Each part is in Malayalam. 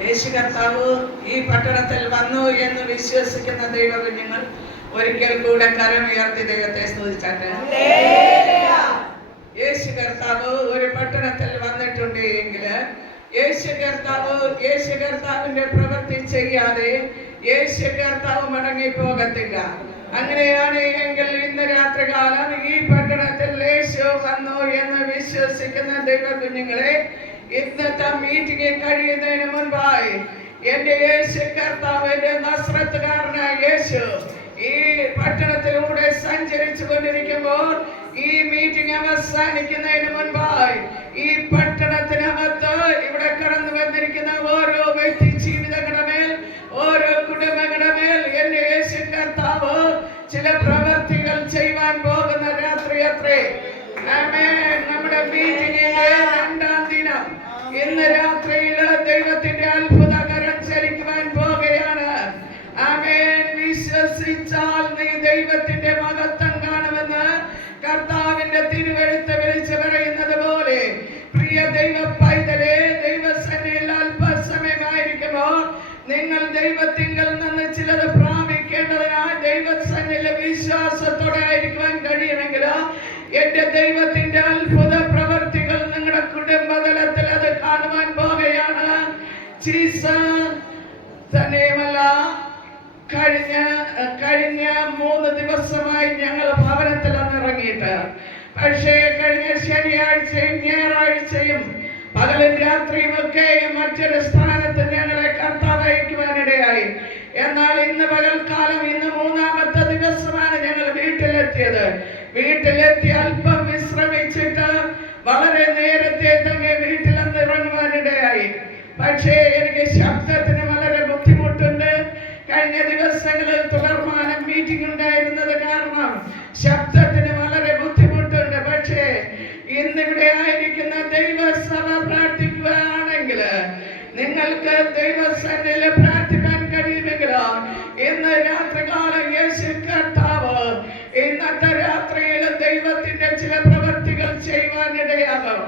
യേശു കർത്താവ് ഈ പട്ടണത്തിൽ വന്നു എന്ന് വിശ്വസിക്കുന്ന ദൈവകുഞ്ഞുങ്ങൾ ഒരിക്കൽ കൂടെ കരമുയർത്തി ദൈവത്തെ സ്തുതിച്ചാട്ടെ. യേശു കർത്താവ് ഒരു പട്ടണത്തിൽ വന്നിട്ടുണ്ട് എങ്കിൽ യേശു കർത്താവിന്റെ പ്രവൃത്തി ചെയ്യാതെ യേശു കർത്താവ് മടങ്ങി പോകത്തില്ല. അങ്ങനെയാണ് എങ്കിൽ ഇന്ന് രാത്രികാലം ഈ പട്ടണത്തിൽ യേശു വന്നു എന്ന് വിശ്വസിക്കുന്ന ദൈവകുഞ്ഞുങ്ങളെ, ഇന്നത്തെ മീറ്റിംഗ് കഴിയുന്നതിന് മുൻപായി എന്റെ യേശു കർത്താവിന്റെ നസ്രത്തുകാരനായ യേശു ഈ പട്ടണത്തിലൂടെ സഞ്ചരിച്ചു കൊണ്ടിരിക്കുമ്പോൾ, ഈ മീറ്റിംഗ് അവസാനിക്കുന്നതിന് മുൻപായി ഈ പട്ടണത്തിനകത്ത് ഇവിടെ കടന്നു വന്നിരിക്കുന്ന ഓരോ വ്യക്തി ജീവിതങ്ങളുടെ മേൽ, ഓരോ കുടുംബങ്ങളുടെ മേൽ എന്റെ യേശു കർത്താവ് ചില പ്രവൃത്തികൾ ചെയ്യുവാൻ പോകുന്ന രാത്രി അത്രേ. നമ്മുടെ മീറ്റിംഗിന്റെ 2ാം ദിനം ഇന്ന് രാത്രിയിൽ ദൈവത്തിന്റെ അത്ഭുതകരം ചലിക്കുവാൻ പോകുകയാണ്. ആമേൻ. വിശ്വസിച്ചാൽ നീ ദൈവത്തിന്റെ മഹത്വം കാണുമെന്ന് കർത്താവിന്റെ തിരുവെഴുത്ത് വിളിച്ചു പറയുന്നത് പോലെ, പ്രിയ ദൈവ പൈതലേ, ദൈവസന്നിധിയിൽ അല്പസമയമായിരിക്കുമ്പോൾ നിങ്ങൾ ദൈവത്തിങ്കൽ നിന്ന് ചിലത് പ്രാപിക്കേണ്ടതിനായി ദൈവസന്നിധിയിൽ വിശ്വാസത്തോടെ ആയിരിക്കുവാൻ കഴിയണമെങ്കിൽ എന്റെ ദൈവത്തിന്റെ അത്ഭുത പ്രവർത്തികൾ നിങ്ങളുടെ കുടുംബതലത്തിൽ അത് കാണുവാൻ പോകുകയാണ്. തന്നെയുമല്ല, കഴിഞ്ഞ 3 ദിവസമായി ഞങ്ങൾ ഭവനത്തിൽ ഇറങ്ങിയിട്ട്, പക്ഷേ കഴിഞ്ഞ ശനിയാഴ്ചയും ഞായറാഴ്ചയും പകലും രാത്രിയും ഒക്കെ മറ്റൊരു സ്ഥാനത്ത് ഞങ്ങളെ കർത്താവ് അയക്കുവാനിടയായി. എന്നാൽ ഇന്ന് പകൽക്കാലം, ഇന്ന് 3ാമത്തെ ദിവസമാണ് ഞങ്ങൾ വീട്ടിലെത്തിയത്. വീട്ടിലെത്തി അല്പം വിശ്രമിച്ചിട്ട് വളരെ നേരത്തെ തന്നെ വീട്ടിൽ നിന്ന് ഇറങ്ങുവാനിടയായി. പക്ഷേ എനിക്ക് ശബ്ദത്തിന് വളരെ ബുദ്ധിമുട്ടുണ്ട്. കഴിഞ്ഞ ദിവസങ്ങളിൽ തുടർമാനം മീറ്റിംഗ് ഉണ്ടായിരുന്നത് കാരണം ശബ്ദത്തിന് വളരെ ബുദ്ധിമുട്ടുണ്ട്. പക്ഷേ ഇന്നിവിടെ ആയിരിക്കുന്ന ദൈവസഭ പ്രാർത്ഥിക്കുകയാണെങ്കിൽ, നിങ്ങൾക്ക് ദൈവസഭയിൽ പ്രാർത്ഥിക്കാൻ കഴിയുമെങ്കിലോ ഇന്ന് രാത്രികാലം യേശു കർത്താവ് ഇന്നത്തെ രാത്രിയിൽ ദൈവത്തിന്റെ ചില പ്രവൃത്തികൾ ചെയ്യുവാനിടയാകും.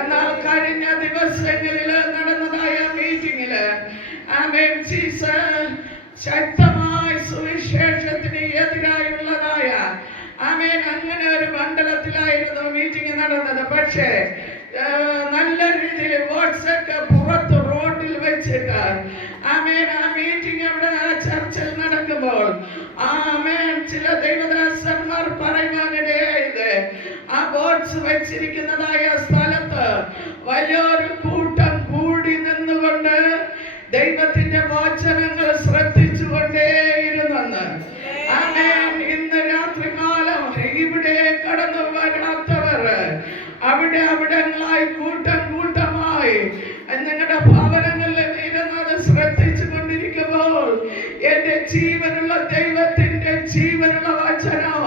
എന്നാൽ കഴിഞ്ഞ ദിവസങ്ങളിൽ നടന്നതായ മീറ്റിംഗില് ആമേൻ ശക്തമായ സുവിശേഷത്തിന് എതിരായുള്ളതായ ആമേൻ അങ്ങനെ ഒരു മണ്ഡലത്തിലായിരുന്നു മീറ്റിംഗ് നടന്നത്. പക്ഷേ നല്ല രീതിയിൽ വാട്സപ്പ് പുറത്ത് റോഡിൽ വെച്ചിട്ട് ആമേൻ ആ മീറ്റിംഗ് അവിടെ ചർച്ചിൽ നടക്കുമ്പോൾ ആമേൻ ചില ദൈവദാസന്മാർ പറയുവാനിടയായത്, ആ ബോർഡ്സ് വെച്ചിരിക്കുന്നതായ സ്ഥലത്ത് വലിയൊരു കൂട്ടം കൂടി നിന്നുകൊണ്ട് ദൈവത്തിന്റെ വചനങ്ങൾ ശ്രദ്ധിച്ചുകൊണ്ടേയിരുന്നെന്ന്. ആമേൻ. ഇന്ന് രാത്രികാലം ഇവിടെ കടന്നു വരാത്തവർ അവിടങ്ങളായി കൂട്ടമായി നിങ്ങളുടെ ഭവനങ്ങളിൽ ഇരുന്നത് ശ്രദ്ധിച്ചു കൊണ്ടിരിക്കുമ്പോൾ, എന്റെ ജീവനുള്ള ദൈവത്തിന്റെ ജീവനുള്ള വചനം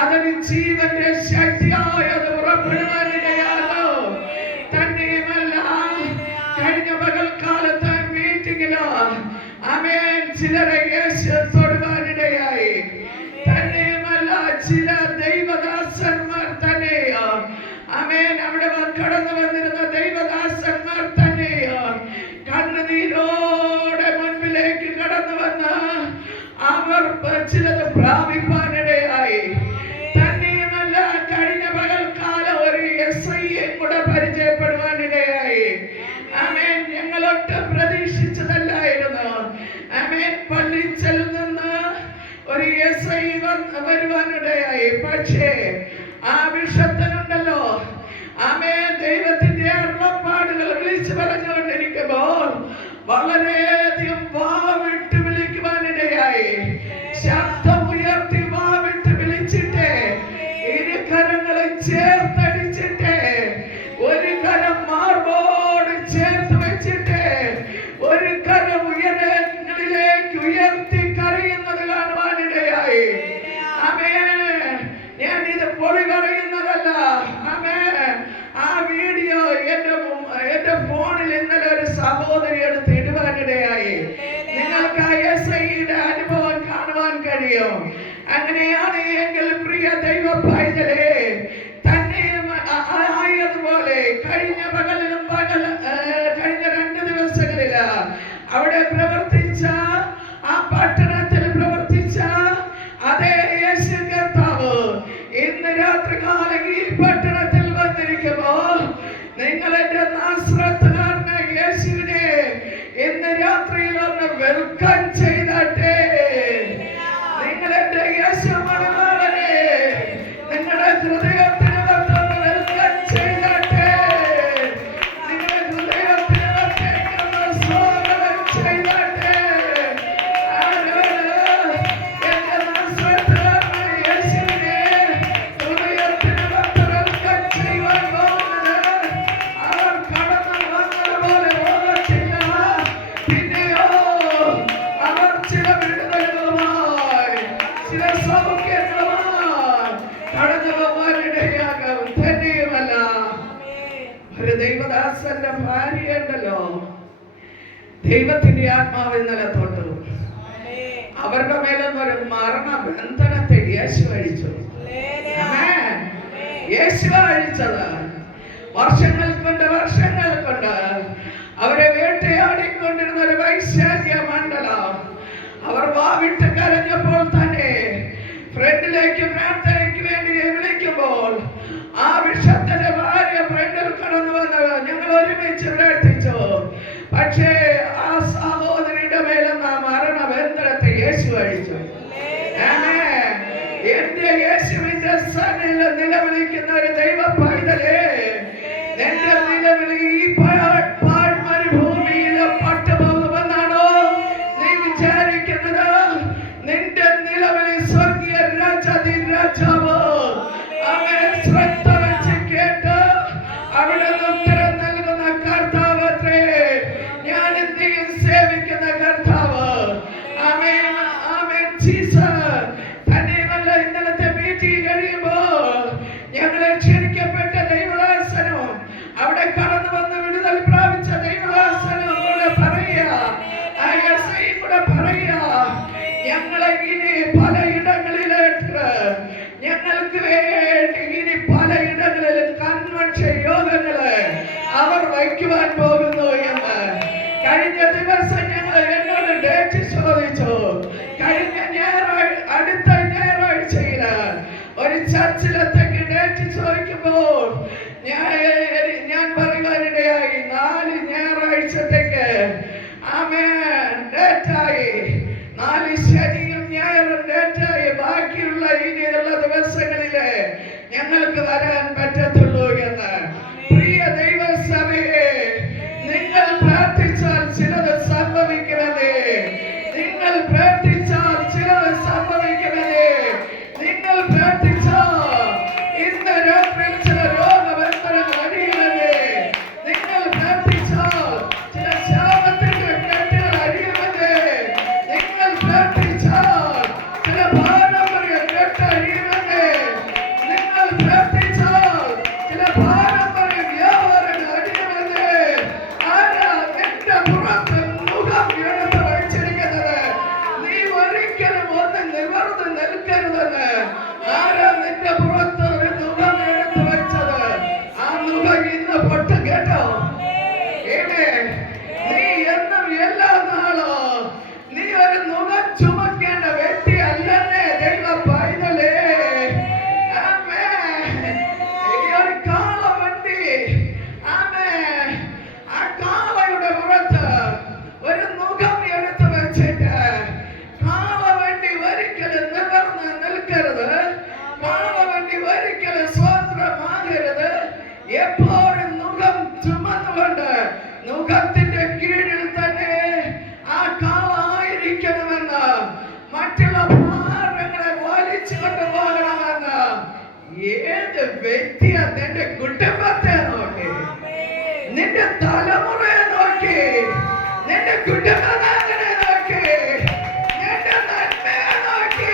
അതൊരു ജീവന്റെ ശക്തിയായി അത് പുറപ്പെടുവാനിടയാകോ. തന്നെയുമല്ല, കഴിഞ്ഞ പകൽക്കാലത്തെ മീറ്റിംഗിലോ ആമേൻ ചിലരെ യേശു തൊടുവാനിടയായി. തന്നെയുമല്ല, ചില ദൈവദാസന്മാർ തന്നെയോ ആമേൻ അവിടെ കടന്നു വന്നിരുന്ന ദൈവദാസന്മാർ തന്നെയോ കണ്ണുനീരോടെ മുൻപിലേക്ക് കടന്നു വന്ന് അവർ ചിലത് പ്രാപിപ്പാനിടയായി. തന്നെയുമല്ല, കഴിഞ്ഞ പകൽക്കാലം ഒരു SI കൂടെ പരിചയപ്പെടുവാനിടയായി. ആമേൻ. ഞങ്ങളൊട്ടും പ്രതീക്ഷിച്ചതല്ലായിരുന്നു. ആമേൻ. പള്ളിച്ചൽ നിന്ന് ഒരു SI വരുവാനിടയായി. പക്ഷേ ആ വിഷത്തിനുണ്ടല്ലോ ആമേൻ ദൈവത്തിന്റെ അരുളപ്പാടുകൾ വിളിച്ചു പറഞ്ഞുകൊണ്ടിരിക്കുമ്പോൾ വളരെയധികം വാവിട്ട് വിളിക്കുവാനിടയായി. ശബ്ദം ഉയർത്തി വാവിട്ട് വിളിച്ചിട്ട് ഇരുകരങ്ങളും ചേർത്തടിച്ചിട്ട് ഒരു കരം മാർബോട് ചേർത്ത് വെച്ചിട്ട് ഒരു കരം ഉയരങ്ങളിലേക്ക് ഉയർത്തി കരയുന്നത് കാണുവാനിടയായി. ആമേൻ. ഞാൻ ഇത് പൊളി പറയുന്നതല്ല. ആമേൻ. ആ വീഡിയോ എന്റെ ഫോണിൽ ഇന്നലെ ഒരു സഹോദരി എടുത്ത് ഇടുവാനിടയായി. നിങ്ങൾക്ക് ആ SIയുടെ അനുഭവം കാണുവാൻ കഴിയും. അങ്ങനെയാണ് എങ്കിൽ പ്രിയ ദൈവ പൈതലേ, തന്നെ ആയതുപോലെ കഴിഞ്ഞ 2 ദിവസം ദിവസങ്ങളില് അവിടെ പ്രവർത്തിച്ച, ആ പട്ടണത്തിൽ പ്രവർത്തിച്ച അതേ യേശു കർത്താവ് ഇന്ന് രാത്രികാലം ഈ പട്ടണത്തിൽ വന്നിരിക്കുമ്പോൾ നിങ്ങൾ എന്റെ നാസറേത്തുകാരനായ യേശുവിനെ ഇന്ന് രാത്രിയിൽ ഒന്ന് വെൽക്കം ചെയ്തട്ടെ. നിങ്ങൾ എന്റെ യേശു മണവാളനെ നിങ്ങളുടെ ഹൃദയത്തിനകത്തൊന്ന് വെൽക്കം ചെയ്തട്ടെ. നിങ്ങളുടെ ഹൃദയത്തിനകത്തേക്കൊന്ന് സ്വാഗതം ചെയ്തട്ടെ. എന്റെ നാസറേത്തുകാരനായ യേശുവിനെ ഹൃദയത്തിനകത്ത് വെൽക്കം ചെയ്യുവാൻ പോകുന്നത് അവർ കടന്നു വന്നതുപോലെ പോകത്തില്ല. പിന്നെയോ അവർ ചില വിടുതലുകളുമായി, ചില സൗഖ്യങ്ങളുമായി കടന്നു പോകാനിടയാകും. തന്നെയുമല്ല, ഒരു ദൈവദാസന്റെ ഭാര്യയുണ്ടല്ലോ, ദൈവത്തിന്റെ ആത്മാവ് ഇന്നലെ തൊട്ടു അവരുടെ മേലൊന്നൊരു മരണബന്ധനത്തെ യേശു അഴിച്ചു. ആമേൻ. യേശു അഴിച്ചത് വർഷങ്ങൾ കൊണ്ട് അവരെ വേട്ടയാടിക്കൊണ്ടിരുന്ന ഒരു വൈശാഖ്യ മണ്ഡലം അവർ വാവിട്ട് കരഞ്ഞപ്പോൾ തന്നെ ഫ്രണ്ടിലേക്ക് പ്രാർത്ഥനയ്ക്ക് വേണ്ടി വിളിക്കുമ്പോൾ ആ വിഷത്തിന്റെ ഭാര്യ ഫ്രണ്ടിൽ കടന്നു വന്നത് ഞങ്ങൾ ഒരുമിച്ച് പ്രാർത്ഥിച്ചു. പക്ഷേ ആ സഹോദരിയുടെ മേലെന്ന മരണബന്ധനത്തെ യേശു അഴിച്ചു. എന്റെ യേശുവിന്റെ സന്നിധിയിൽ നിലവിളിക്കുന്ന ഒരു ദൈവ പൈതലേ, നിന്റെ നിലവിളി ഈ പാഴ്മരുഭൂമിയിലെ പട്ടുപോകുമെന്നാണോ നീ വിചാരിക്കുന്നത്? നിന്റെ നിലവിളി സ്വർഗീയ രാജാവ് അവൻ ശ്രദ്ധ വെച്ച് കേട്ട് അവിടെ ഉത്തരം നൽകുന്ന കർത്താവ് അത്രേ ഞാൻ എന്തെയും സേവിക്കുന്ന കർത്താവ്. ആമേൻ, ആമേൻ ജീസസ്. തന്നെയുമല്ല, ഇന്നലത്തെ മീറ്റിംഗ് കഴിയുമ്പോൾ ഞങ്ങളെ ക്ഷണിക്കപ്പെട്ട ദൈവദാസനും അവിടെ കടന്നു വന്ന് വിടുതൽ പ്രാപിച്ച ദൈവദാസനും കൂടെ പറയുക, ഞങ്ങളെ ഇനി പലയിടങ്ങളിലേക്ക്, ഞങ്ങൾക്ക് വേണ്ടി ഇനി പലയിടങ്ങളിൽ കൺവെൻഷൻ യോഗങ്ങള് അവർ വയ്ക്കുവാൻ പോകുന്നു എന്ന് കഴിഞ്ഞ ദിവസം ഞങ്ങൾ എന്നോട് ഡേറ്റ് ചോദിച്ചു. കഴിഞ്ഞ അടുത്ത ഞായറാഴ്ചയില് ഒരു ചർച്ചിലത്തേക്ക് ഡേറ്റ് ചോദിക്കുമ്പോൾ ഞാൻ പറയുവാനിടയായി 4 ഞായറാഴ്ചത്തേക്ക് ആമേൻ ഡേറ്റായി, 4 ശനിയും ഞായറും ഡേറ്റായി. ബാക്കിയുള്ള ഇനിയുള്ള ദിവസങ്ങളില് ഞങ്ങൾക്ക് വരാൻ പറ്റത്തുള്ളൂ എന്ന്. പ്രിയ ദൈവസഭയെ, നിങ്ങൾ പ്രാർത്ഥിച്ചാൽ ചിലത് സംഭവിക്കുമെന്നേ. നിങ്ങൾ പ്രാർത്ഥിച്ചാൽ ചിലത് സംഭവിക്കുമെന്നേ. നിങ്ങൾ പ്രാർത്ഥിച്ചാൽ ഇന്ന് രാത്രി ചില രോഗബന്ധനങ്ങൾ അടിയുമെന്നേ. നിങ്ങൾ പ്രാർത്ഥിച്ചാൽ ചില ശാപത്തിന്റെ കെട്ടുകൾ അടിയുമെന്നേ. നിങ്ങൾ പ്രാർത്ഥിച്ചാൽ ചില പാരമ്പര്യ കെട്ട് അടിയുമെന്നേ. നിങ്ങൾ പ്രാർത്ഥിച്ചാൽ ചില പാരമ്പര്യ വ്യാപാരങ്ങൾ അടിയുമെന്നേ. ആരാ എന്റെ പുറത്ത് മുഖം എടുത്ത് വച്ചിരിക്കുന്നത്? നീ ഒരിക്കലും ഒന്ന് നിവർന്ന് നിൽക്കരുതെന്ന്. ആരാ നിന്റെ പുറത്ത് ഒരു മുഖം എടുത്ത് വെച്ചത്? ആ മുഖം ഇന്ന് പൊട്ട് കേട്ടോ. നീ എന്നും എല്ലാ നാളും നീ ഒരു മുഖം ചുമക്കേണ്ട വ്യക്തി അല്ലെന്നേ ദൈവ പൈതലേ. ഈ ഒരു കാളവണ്ടി, ആ കാളയുടെ പുറത്ത് ഒരു മുഖം എടുത്ത് വെച്ചിട്ട് കാളവണ്ടി ഒരിക്കലും നിവർന്ന് നിൽക്കരുത്. കാളവണ്ടി ഒരിക്കലും സ്വതന്ത്രമാകരുത്. എപ്പോഴും മുഖം ചുമന്നുകൊണ്ട് മുഖത്തിന്റെ കീഴിൽ തന്നെ ആ കാളായിരിക്കണമെന്ന്, മറ്റുള്ള ഭാരങ്ങളെ വലിച്ചു കൊണ്ടുപോകണമെന്ന്. ഏത് വ്യക്തിയാ നിന്റെ കുടുംബത്തെ നോക്കി, നിന്റെ തലമുറയെ നോക്കി, നിന്റെ കുടുംബനാഥനെ നോക്കി, നിന്റെ നന്മയെ നോക്കി,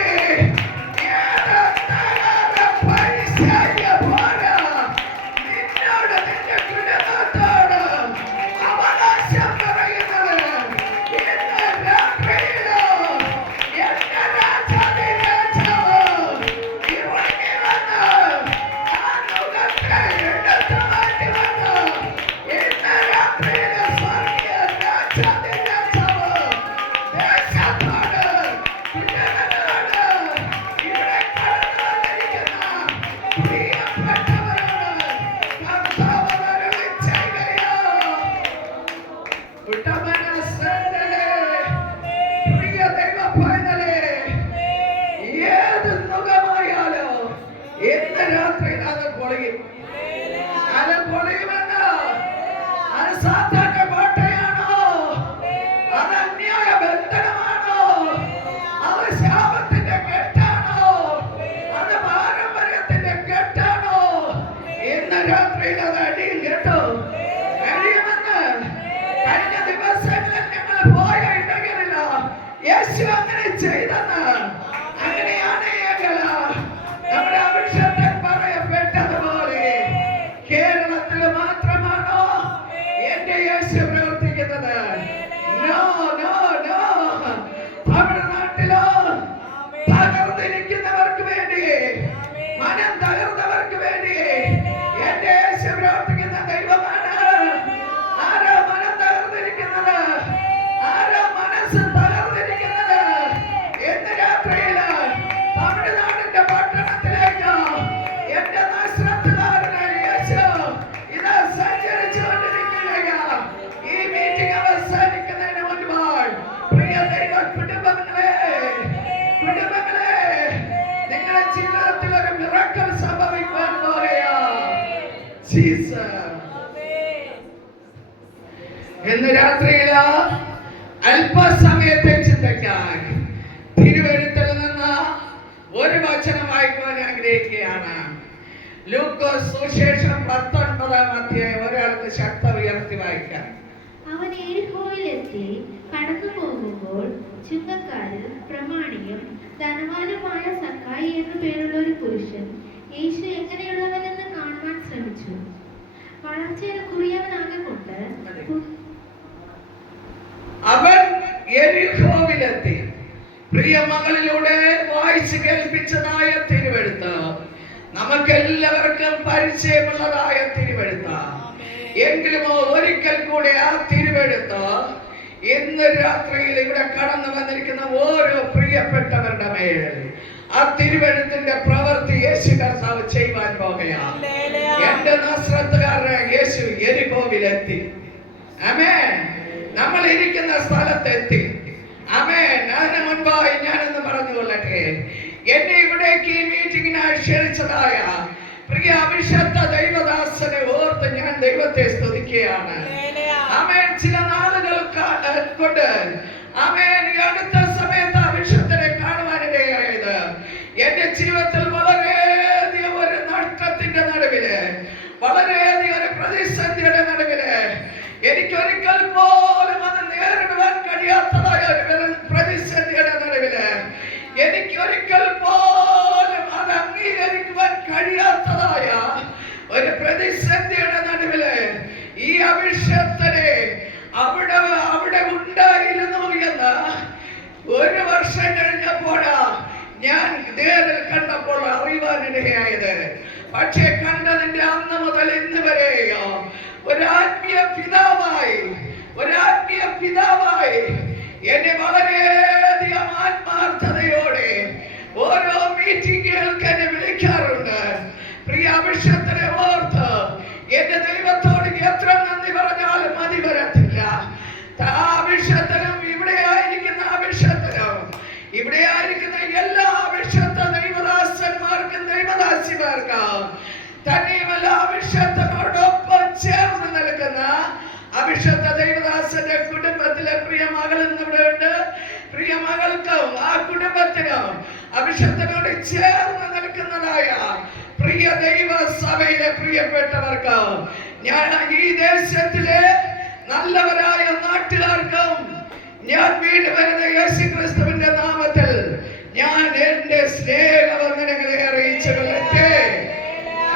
പൈസ പോരാ നിന്നോട് നിന്റെ കുടുംബത്തോട് അവകാശം പറയുന്നത്. ഇന്ന് രാത്രിയിലോ എന്റെ രാജാവ് ഇറങ്ങി വന്ന് ആ മുഖത്തെ ഇന്ന് രാത്രിയിൽ അല്പസമയത്തെ ചിന്തയ്ക്കായി തിരുവെഴുത്തിൽ നിന്ന് ഒരു വചനം വായിക്കുവാൻ ആഗ്രഹിക്കുകയാണ്. ലൂക്കോസ് സുവിശേഷം 19-ാം അധ്യായം. ഒരാൾക്ക് ശബ്ദം ഉയർത്തി വായിക്കാം. അവൻ യെരിഹോയിലെത്തി കടന്നു പോകുമ്പോൾ ചുങ്കക്കാരിൽ പ്രമാണിയും ധനവാനുമായ സക്കായി എന്നു പേരുള്ള ഒരു പുരുഷൻ യേശു എങ്ങനെയുള്ളവനെന്ന് കാണുവാൻ ശ്രമിച്ചു. വളർച്ചയിൽ കുറിയവനാകൊണ്ട് അവൻ യെരിഹോവിലെത്തി. പ്രിയ മകളിലൂടെ വായിച്ചു കേൾപ്പിച്ചതായ തിരുവെഴുത്ത് നമുക്കെല്ലാവർക്കും പരിചയമുള്ളതായ തിരുവെഴുത്ത്. എങ്കിലും ഒരിക്കൽ കൂടെ ആ തിരുവെഴുത്ത് ഇന്ന് രാത്രിയിൽ ഇവിടെ കടന്നു വന്നിരിക്കുന്ന ഓരോ പ്രിയപ്പെട്ടവരുടെ മേൽ ആ തിരുവെഴുത്തിന്റെ പ്രവൃത്തി യേശു കർത്താവ് ചെയ്യുവാൻ പോകുകയാണ്. എന്റെ നസ്രത്തുകാരനായ യേശു യെരിഹോവിലെത്തി. ആമേൻ. നമ്മൾ ഇരിക്കുന്ന സ്ഥലത്തെത്തി. ആമേൻ. അതിന് മുൻപായി ഞാനെന്ന് പറഞ്ഞുകൊള്ളട്ടെ, എന്നെ ഇവിടേക്ക് ഈ മീറ്റിംഗിനായി ക്ഷണിച്ചതായ പ്രിയ അഭിഷക്ത ദൈവദാസനെ ഓർത്ത് ഞാൻ ദൈവത്തെ സ്തുതിക്കുകയാണ്. ആമേൻ. ചില നാളുകൾ കൊണ്ട് ആമേൻ ഈ അടുത്ത സമയത്ത് അഭിഷക്തനെ കാണുവാനിടയായത് എന്റെ ജീവിതത്തിൽ വളരെയധികം ഒരു നഷ്ടത്തിന്റെ നടുവില്, വളരെയധികം ഒരു പ്രതിസന്ധിയുടെ നടുവില്, എനിക്കൊരിക്കൽ പോലും അത് നേരിടുവാൻ കഴിയാത്തതായ ഒരു പ്രതിസന്ധിയുടെ നടുവില്, എനിക്കൊരിക്കൽ പോലും അത് അംഗീകരിക്കുവാൻ കഴിയാത്തതായ ഒരു പ്രതിസന്ധിയുടെ നടുവില് ഈ അഭിഷേകത്തിനെ അവിടെ ഉണ്ടായിരുന്നു എന്ന് ഒരു വർഷം കഴിഞ്ഞപ്പോഴാ ഞാൻ നേരിൽ കണ്ടപ്പോൾ അറിയുവാനിടയായത്. പക്ഷേ കണ്ടതിന്റെ അന്ന് മുതൽ ഇന്ന് വരെയോ ഒരാത്മീയ പിതാവായി എന്നെ വളരെയധികം ആത്മാർത്ഥതയോടെ ഓരോ മീറ്റിംഗുകൾക്ക് എന്നെ വിളിക്കാറുണ്ട്. പ്രിയ അഭിഷേകത്തിനെ ഓർത്ത് എന്റെ ദൈവത്തോട് എത്ര നന്ദി പറഞ്ഞാലും മതി വരത്തില്ല. അഭിഷേകത്തിനും ഇവിടെ ആയിരിക്കുന്ന എല്ലാ അഭിഷേക ദൈവദാസന്മാർക്കും ദൈവദാസിമാർക്കും തന്നെയുമല്ല അഭിഷേകത്തോടൊപ്പം ചേർന്ന് നിൽക്കുന്ന അഭിഷേക ദൈവദാസന്റെ കുടുംബത്തിലെ പ്രിയ മകൾ ഇവിടെ ഉണ്ട്. പ്രിയ മകൾക്കും ആ കുടുംബത്തിനും അഭിഷേകത്തോട് ചേർന്ന് നിൽക്കുന്നതായ പ്രിയ ദൈവ സഭയിലെ പ്രിയപ്പെട്ടവർക്ക് ഞാൻ ഈ ദേശത്തിലെ നല്ലവരായ നാട്ടുകാർക്കും ഞാൻ വീണ്ടും വരുന്ന യേശു ക്രിസ്തുവിന്റെ നാമത്തിൽ ഞാൻ എന്റെ സ്നേഹവന്ദനങ്ങളെ അറിയിച്ചു കൊള്ളട്ടെ.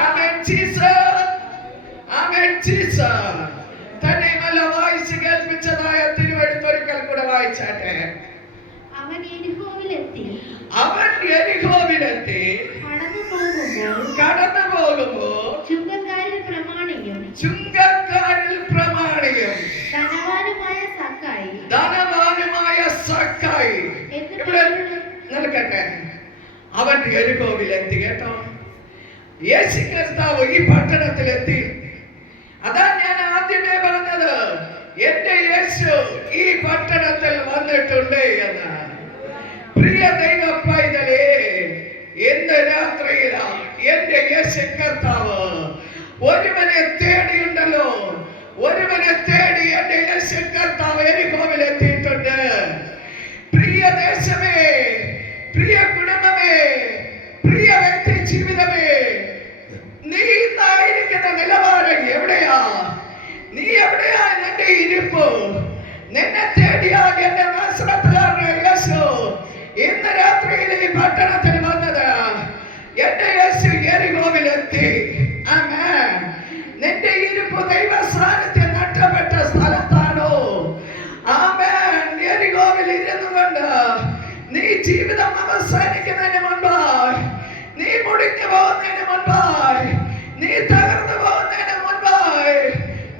ആമേൻ ജീസസ്, ആമേൻ ജീസസ്. തന്നെയുമല്ല വായിച്ചു കേൾപ്പിച്ചതായ തിരുവെഴുത്ത് ഒരിക്കൽ കൂടെ വായിച്ചാട്ടെ. അവൻ യെരിഹോവിലെത്തി കടന്നു പോകുമ്പോൾ ചുങ്കക്കാരിൽ പ്രമാണിയും ധനവാനുമായ മുഴുവൻ നിൽക്കട്ടെ. അവൻ യെരിഹോവിലെത്തി. കേട്ടോ, യേശു ക്രിസ്താവ് ഈ പട്ടണത്തിലെത്തി. അതാ ഞാൻ ആദ്യമേ പറഞ്ഞത്, എന്റെ യേശു ഈ പട്ടണത്തിൽ വന്നിട്ടുണ്ട് എന്ന്. പ്രിയ ദൈവ പൈതലേ, ഇന്ന് രാത്രിയിലാ എന്റെ യേശു കർത്താവ് ഒരുവനെ തേടിയുണ്ടല്ലോ. ഒരുവനെ തേടി എന്റെ യേശു കർത്താവ് യെരിഹോവിൽ എത്തിയിട്ടുണ്ട്. പ്രിയ ദേശമേ, പ്രിയ കുടുംബമേ, പ്രിയ വ്യക്തി ജീവിതമേ, നീ ഇന്നായിരിക്കുന്ന നിലവാരം എവിടെയാ? നീ എവിടെയാ? നിന്റെ ഇരിപ്പ് നിന്നെ തേടിയാ എന്റെ നാസറേത്തുകാരനായ യേശു ഇന്ന് രാത്രിയിൽ ഈ പട്ടണത്തിൽ വന്നത്. എന്റെ യേശു യെരിഹോവിലെത്തി. ആമേൻ. നിന്റെ ഇരിപ്പ് ദൈവ സാന്നിധ്യം നഷ്ടപ്പെട്ട സ്ഥലത്താണോ? ആമേൻ. യെരിഹോവിൽ ഇരുന്നു കൊണ്ട് നീ ജീവിതം അവസാനിക്കുന്നതിന് മുൻപായി, നീ മുടിഞ്ഞു പോകുന്നതിന് മുൻപായി, നീ തകർന്നു പോകുന്നതിന് മുൻപായി,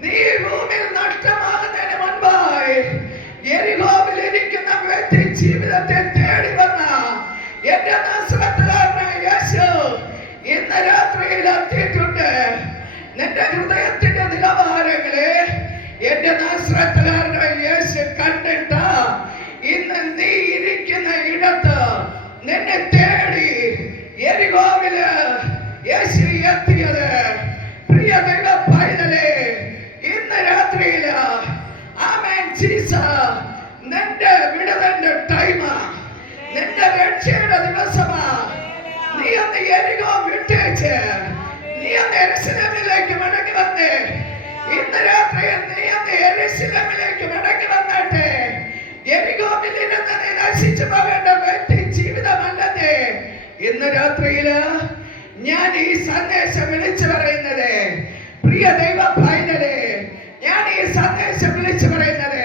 നീ ഭൂമിയിൽ നഷ്ടമാകുന്നതിന് മുൻപായി യെരിഹോവിൽ ഇരിക്കുന്ന വ്യക്തി ജീവിതത്തെ തേടി വന്ന എന്റെ നാസറേത്തുകാരനായ യേശു ഇന്ന് രാത്രിയിൽ എത്തിയിട്ടുണ്ട്. നിന്റെ ഹൃദയത്തിന്റെ നിലവാരങ്ങളെ എന്റെ നാസറേത്തുകാരനായ യേശു കണ്ടിട്ട ഇന്ന് നീ ഇരിക്കുന്ന ഇടത്ത് നിന്നെ തേടി യെരിഹോവില് യേശു എത്തിയത്. പ്രിയ ദൈവ പൈതലേ, ഇന്ന് രാത്രിയില് ആമേൻ ജീസസ് നിന്റെ വിടുതലിന്റെ ടൈമാ, നിന്റെ രക്ഷയുടെ ദിവസമാ. നീ ഒന്ന് യെരിഹോ വിട്ടേച്ച് നീ ഒന്ന് യെരൂശലേമിലേക്ക് മടങ്ങി വന്നേ. ഇന്ന് രാത്രി നീ ഒന്ന് യെരൂശലേമിലേക്ക് മടങ്ങി വന്നാട്ടെ. യെരിഹോവിൽ ഇരുന്ന് നീ നശിച്ചു പോകേണ്ട വ്യക്തി ജീവിതമല്ലേ ഇന്ന് രാത്രിയില് ഞാൻ ഈ സന്ദേശം വിളിച്ചു പറയുന്നത്. പ്രിയ ദൈവ പൈതലേ, ഞാൻ ഈ സന്ദേശം വിളിച്ചു പറയുന്നത്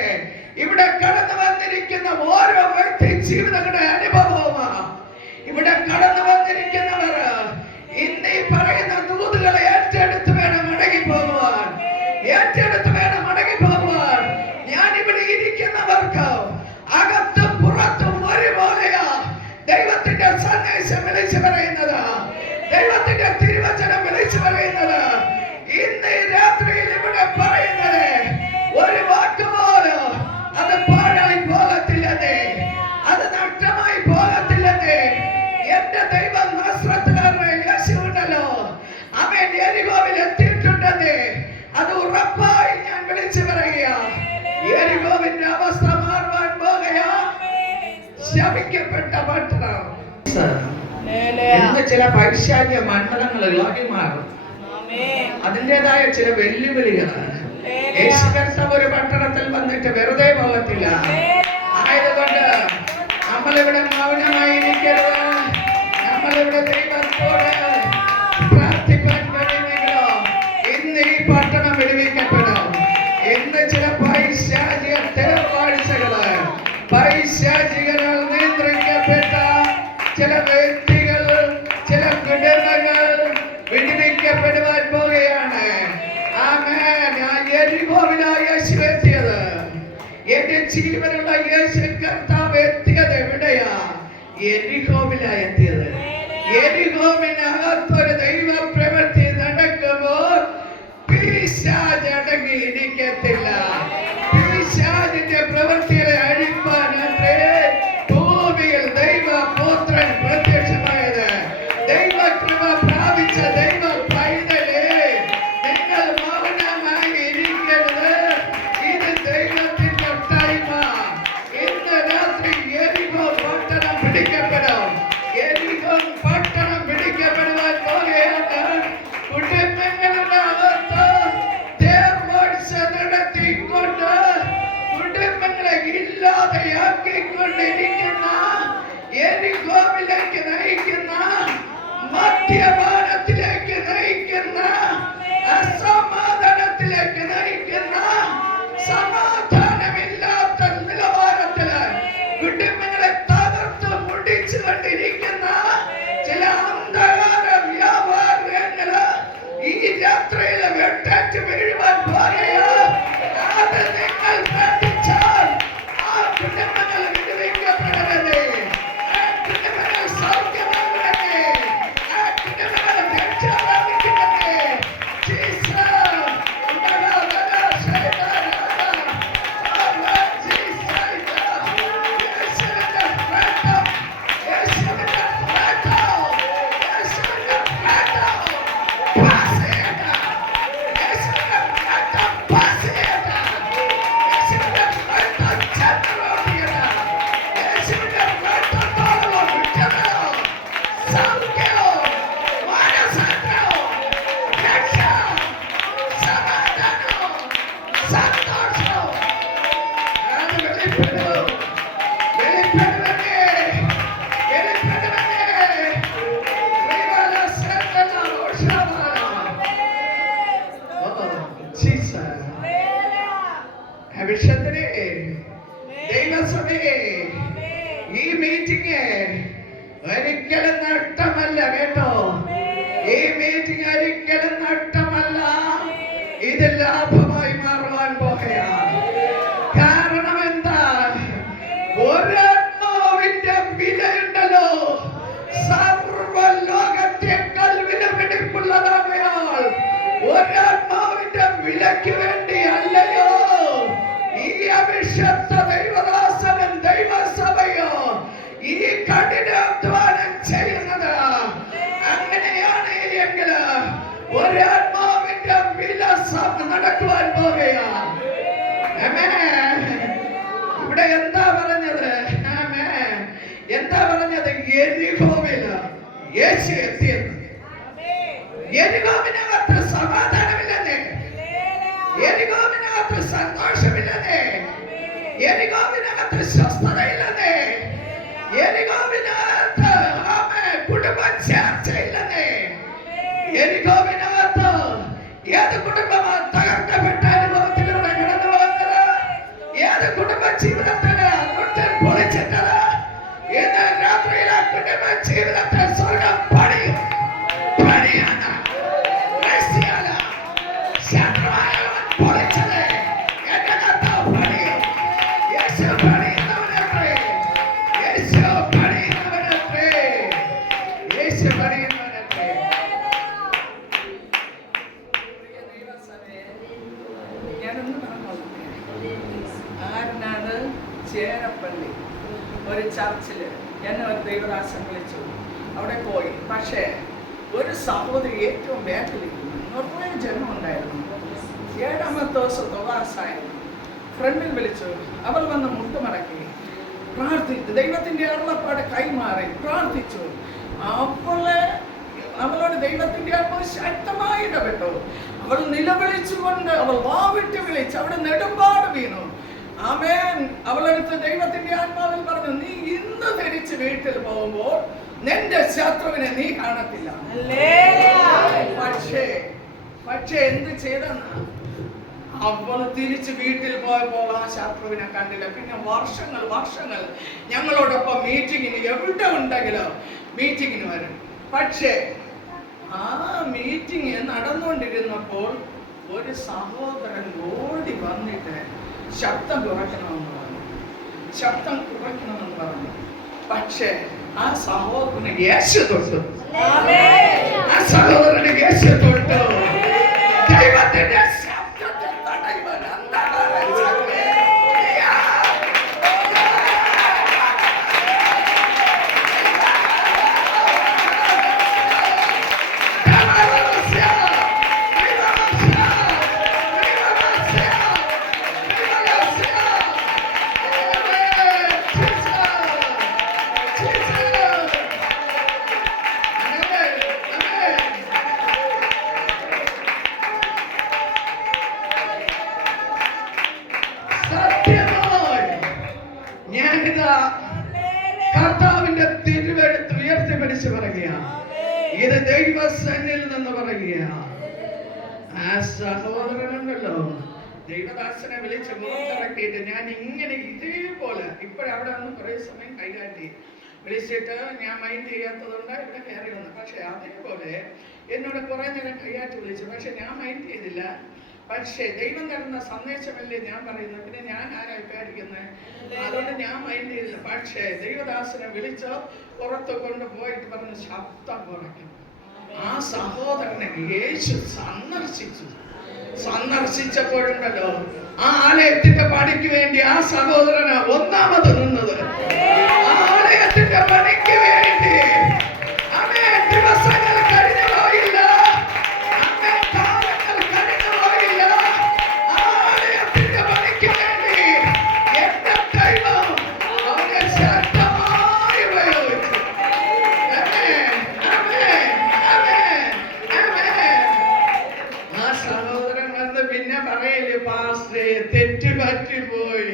ഇവിടെ കടന്നു വന്നിരിക്കുന്ന ഓരോ വ്യക്തി ജീവിതങ്ങളുടെ അനുഭവമാണ്. ഇവിടെ കടന്നു വന്നിരിക്കുന്നവർ ഇന്ന് ഈ പറയുന്ന ദൂതുകളെ ഏറ്റെടുത്ത് വേണം മടങ്ങി പോകുവാൻ, ഏറ്റെടുത്ത് വേണം മടങ്ങി പോകുവാൻ. ഞാൻ ഇവിടെ ഇരിക്കുന്നവർക്ക് അകത്തും പുറത്തും ഒരുപോലെയാ ദൈവത്തിന്റെ സന്ദേശം വിളിച്ചു പറയുന്നത്, ദൈവത്തിന്റെ തിരുവചനം വിളിച്ചു പറയുന്നത്. ഇന്ന് ഈ രാത്രിയിൽ ഇവിടെ പറയുന്നത് ഒരു വാക്ക് പോലും അത് പാഴായി പോകത്തില്ലെന്നേ, അത് നഷ്ടമായി പോകത്തില്ലെന്നേ. എന്റെ ദൈവം നാസറേത്തുകാരനായ യേശു ഉണ്ടല്ലോ, അവൻ യെരിഹോവിൽ എത്തിയിട്ടുണ്ടെന്നേ, അത് ഉറപ്പായി ഞാൻ വിളിച്ചു പറയുക. യെരിഹോവിന്റെ അവസ്ഥ മാറുവാൻ പോകുകയാ. ശപിക്കപ്പെട്ട പട്ടണം. ഇന്ന് ചില പൈശാചിക മണ്ഡലങ്ങൾ ഇളകി മാറും. അതിൻ്റെതായ ചില വെല്ലുവിളികൾ. യേശു കർത്താവ് ഒരു പട്ടണത്തിൽ വന്നിട്ട് വെറുതെ പോകത്തില്ല. ആയതുകൊണ്ട് നമ്മളിവിടെ മൗനമായിരിക്കരുത്. നമ്മളിവിടെ ദൈവത്തോട് പ്രാർത്ഥിക്കാൻ കഴിയുമെങ്കിലോ ഇന്ന് ഈ പട്ടണം വിടുവിക്കപ്പെടും. ഇന്ന് ചില പൈശാചിക തേർവാഴ്ചകള്, പൈശാചികളാൽ നിയന്ത്രിക്കപ്പെട്ട ചില വ്യക്തികൾ, ചില കുടുംബങ്ങൾ വിടുവിക്കപ്പെടുവാൻ പോവുകയാണ്. ആമേൻ. യെരിഹോവിലായ യേശു എത്തിയത്, എന്റെ ജീവനുള്ള യേശു കർത്താവ് എത്തിയത് എവിടെയാ? യെരിഹോവിലാ എത്തിയത്. യെരിഹോവിനകത്തൊരു ദൈവ പ്രവൃത്തി നടക്കുമ്പോൾ പിശാച് അടങ്ങിയിരിക്കത്തില്ല. പിശാചിന്റെ പ്രവൃത്തികളെ അഴിപ്പാനത്രേ ഭൂമിയിൽ ദൈവപുത്രൻ പ്രത്യക്ഷമായത്. ദൈവകൃപ പ്രാപിച്ച ദൈവ പൈതലേ, നിങ്ങൾ മൗനമായി ഇരിക്കരുത്. ഇത് ദൈവത്തിന്റെ ടൈമാ. ഇന്ന് രാത്രി യെരിഹോ പട്ടണം പിടിക്കപ്പെടും. യെരിഹോ പട്ടണം പിടിക്കപ്പെടുവാൻ പോകുകയാണ്. കുടുംബങ്ങളുടെ അകത്ത് തേർവാഴ്ച നടത്തിക്കൊണ്ട് കുടുംബങ്ങളെ ഇല്ലാതെയാക്കിക്കൊണ്ടിരിക്കുന്ന, യെരിഹോവിലേക്ക് നയിക്കുന്ന, മദ്യപാനത്തിലേക്ക് നയിക്കുന്ന, അസമാധാനത്തിലേക്ക് നയിക്കുന്ന, സമാധാനമില്ലാത്ത നിലവാരത്തില് കുടുംബങ്ങളെ തകർത്ത് മുടിച്ചു കൊണ്ടിരിക്കുന്ന ചില അന്ധകാര വ്യാപാരങ്ങള് ഈ രാത്രിയില് വെട്ടേറ്റ് വീഴുവാൻ പോകുകയാണ്. അത് നിങ്ങൾ ശ്രദ്ധിച്ചാൽ ആ കുടുംബങ്ങൾ വിടുവിക്കപ്പെടും. ഈ മീറ്റിംഗ് ഒരിക്കലും നഷ്ടമല്ല കേട്ടോ. ഈ മീറ്റിംഗ് ഒരിക്കലും നഷ്ടമല്ല, ഇത് ലാഭമായി മാറുവാൻ പോകുകയാണ്. കാരണം എന്താ? ഒരാത്മാവിന്റെ വിലയുണ്ടല്ലോ, സർവ്വലോകത്തേക്കാൾ വിലപിടിപ്പുള്ളതാകയാൽ ഒരാത്മാവിന്റെ വിലയ്ക്ക് വേണ്ടി അല്ലയോ ഈ അഭിഷക്ത ദൈവദാസനും ദൈവസഭയോ ഈ കഠിനാധ്വാനം ചെയ്യുന്നത്. അങ്ങനെയാണ് എങ്കിൽ ഒരാത്മാവിന്റെ വില നടക്കുവാൻ പോകുകയാണ്. ഇവിടെ എന്താ പറഞ്ഞത്? എന്താ പറഞ്ഞത്? യെരിഹോവില് യേശു എത്തിയത്. യെരിഹോവിനകത്ത് സമാധാനമില്ലെന്നേ, യെരിഹോവിനകത്ത് സന്തോഷമില്ലെന്നേ, യെരിഹോവിനകത്ത് സ്വസ്ഥതയില്ലെന്നേ, യെരിഹോവിനകത്ത് കുടുംബ ചർച്ചയില്ലെന്നേ, യെരിഹോവിനകത്ത് ഏത് കുടുംബമാണ് തകർക്കപ്പെട്ട അനുഭവത്തിലൂടെ കടന്നു പോകുന്നത്? ഏത് കുടുംബ ജീവിതത്തിന് പൊളിച്ചിട്ടത്? ഇന്ന് രാത്രിയിൽ ആ കുടുംബ ജീവിതത്തെ സ്വർഗം പണിയും. പണിയാണ് പൊളിച്ചത്. എന്റെ കർത്താവ് പണിയും. യേശു പണിയുന്നവനത്രേ, യേശു പണിയുന്നവനത്രേ, യേശു പണിയുന്നവനത്രേ. ഞാനൊന്ന് പറഞ്ഞോളൂ. ആരനാണ്? ചേരപ്പള്ളി ഒരു ചർച്ചില് എന്നെ ഒരു ദൈവദാസൻ വിളിച്ചു. അവിടെ പോയി. പക്ഷേ ഒരു സഹോദരി ഏറ്റവും ബാക്കിലിരിക്കുന്നു. കുറേ ജനം ഉണ്ടായിരുന്നു. 7ാമത്തെ ദിവസം തൊവാസായിരുന്നു. ഫ്രണ്ടിൽ വിളിച്ചു. അവൾ വന്ന് മുട്ടുമടക്കി പ്രാർത്ഥിച്ചു. ദൈവത്തിന്റെ അരുളപ്പാട് കൈമാറി പ്രാർത്ഥിച്ചു. അപ്പോളെ അവളോട് ദൈവത്തിന്റെ ആത്മാവ് ശക്തമായി ഇടപെട്ടു. അവൾ നിലവിളിച്ചുകൊണ്ട് അവൾ വാവിട്ട് വിളിച്ചു. അവിടെ നെടുമ്പാട് വീണു. ആമേൻ. അവളെടുത്ത് ദൈവത്തിന്റെ ആത്മാവിൽ പറഞ്ഞു, നീ ഇന്ന് ധരിച്ച് വീട്ടിൽ പോകുമ്പോൾ നിന്റെ ശത്രുവിനെ നീ കാണത്തില്ല. പക്ഷേ എന്ത് ചെയ്തെന്ന്? അവൾ തിരിച്ച് വീട്ടിൽ പോയപ്പോൾ ആ ശത്രുവിനെ കണ്ടില്ല. പിന്നെ വർഷങ്ങൾ ഞങ്ങളോടൊപ്പം മീറ്റിങ്ങിന് എവിടെ ഉണ്ടെങ്കിലും മീറ്റിങ്ങിന് വരും. പക്ഷേ ആ മീറ്റിംഗ് നടന്നുകൊണ്ടിരുന്നപ്പോൾ ഒരു സഹോദരൻ ഓടി വന്നിട്ട് ശബ്ദം കുറയ്ക്കണമെന്ന് പറഞ്ഞു. പക്ഷേ ആ സഹോദരന് യേശു തൊട്ടു. ആ സഹോദരന് യേശു തൊട്ടു. ദൈവത്തിന്റെ ശബ്ദത്തെ തടയുവാൻ കർത്താവിന്റെ തിരുവെടുത്ത് ഉയർത്തിപ്പിടിച്ച് പറയുകയാണ്. ഇത് ദൈവസന്നിൽ നിന്ന് പറയുകയാണ്. ആ സഹോദരനുണ്ടല്ലോ, ദൈവദാസനെ വിളിച്ച് മുഖത്തിറക്കിയിട്ട് ഞാൻ ഇങ്ങനെ ഇതേപോലെ ഇപ്പോഴവിടെ വന്ന് കുറേ സമയം കൈകാട്ടി വിളിച്ചിട്ട് ഞാൻ മൈൻഡ് ചെയ്യാത്തതുകൊണ്ട് ഇവിടെ കയറി വന്നു. പക്ഷെ അതേപോലെ എന്നോട് കുറെ നേരം കൈകാട്ടി വിളിച്ചു. പക്ഷെ ഞാൻ മൈൻഡ് ചെയ്തില്ല. പക്ഷേ ദൈവം തരുന്ന സന്ദേശമല്ലേ ഞാൻ പറയുന്നത്. പിന്നെ ഞാൻ ആരാ വിചാരിക്കുന്നത്? അതുകൊണ്ട് ഞാൻ മൈൻഡ് ചെയ്തില്ല. പക്ഷേ ദൈവദാസനെ വിളിച്ചോ പുറത്ത് കൊണ്ടുപോയിട്ട് പറഞ്ഞു ശബ്ദം കുറയ്ക്കണം. ആ സഹോദരനെ യേശു സന്ദർശിച്ചപ്പോഴുണ്ടല്ലോ ആ ആലയത്തിന്റെ പണിക്ക് വേണ്ടി ആ സഹോദരന് ഒന്നാമത് നിന്നത്. ആ ആലയത്തിന്റെ പണിക്ക് വേണ്ടി ദിവസങ്ങൾ കഴിഞ്ഞു പോയില്ല. തെറ്റുപറ്റിപ്പോയി.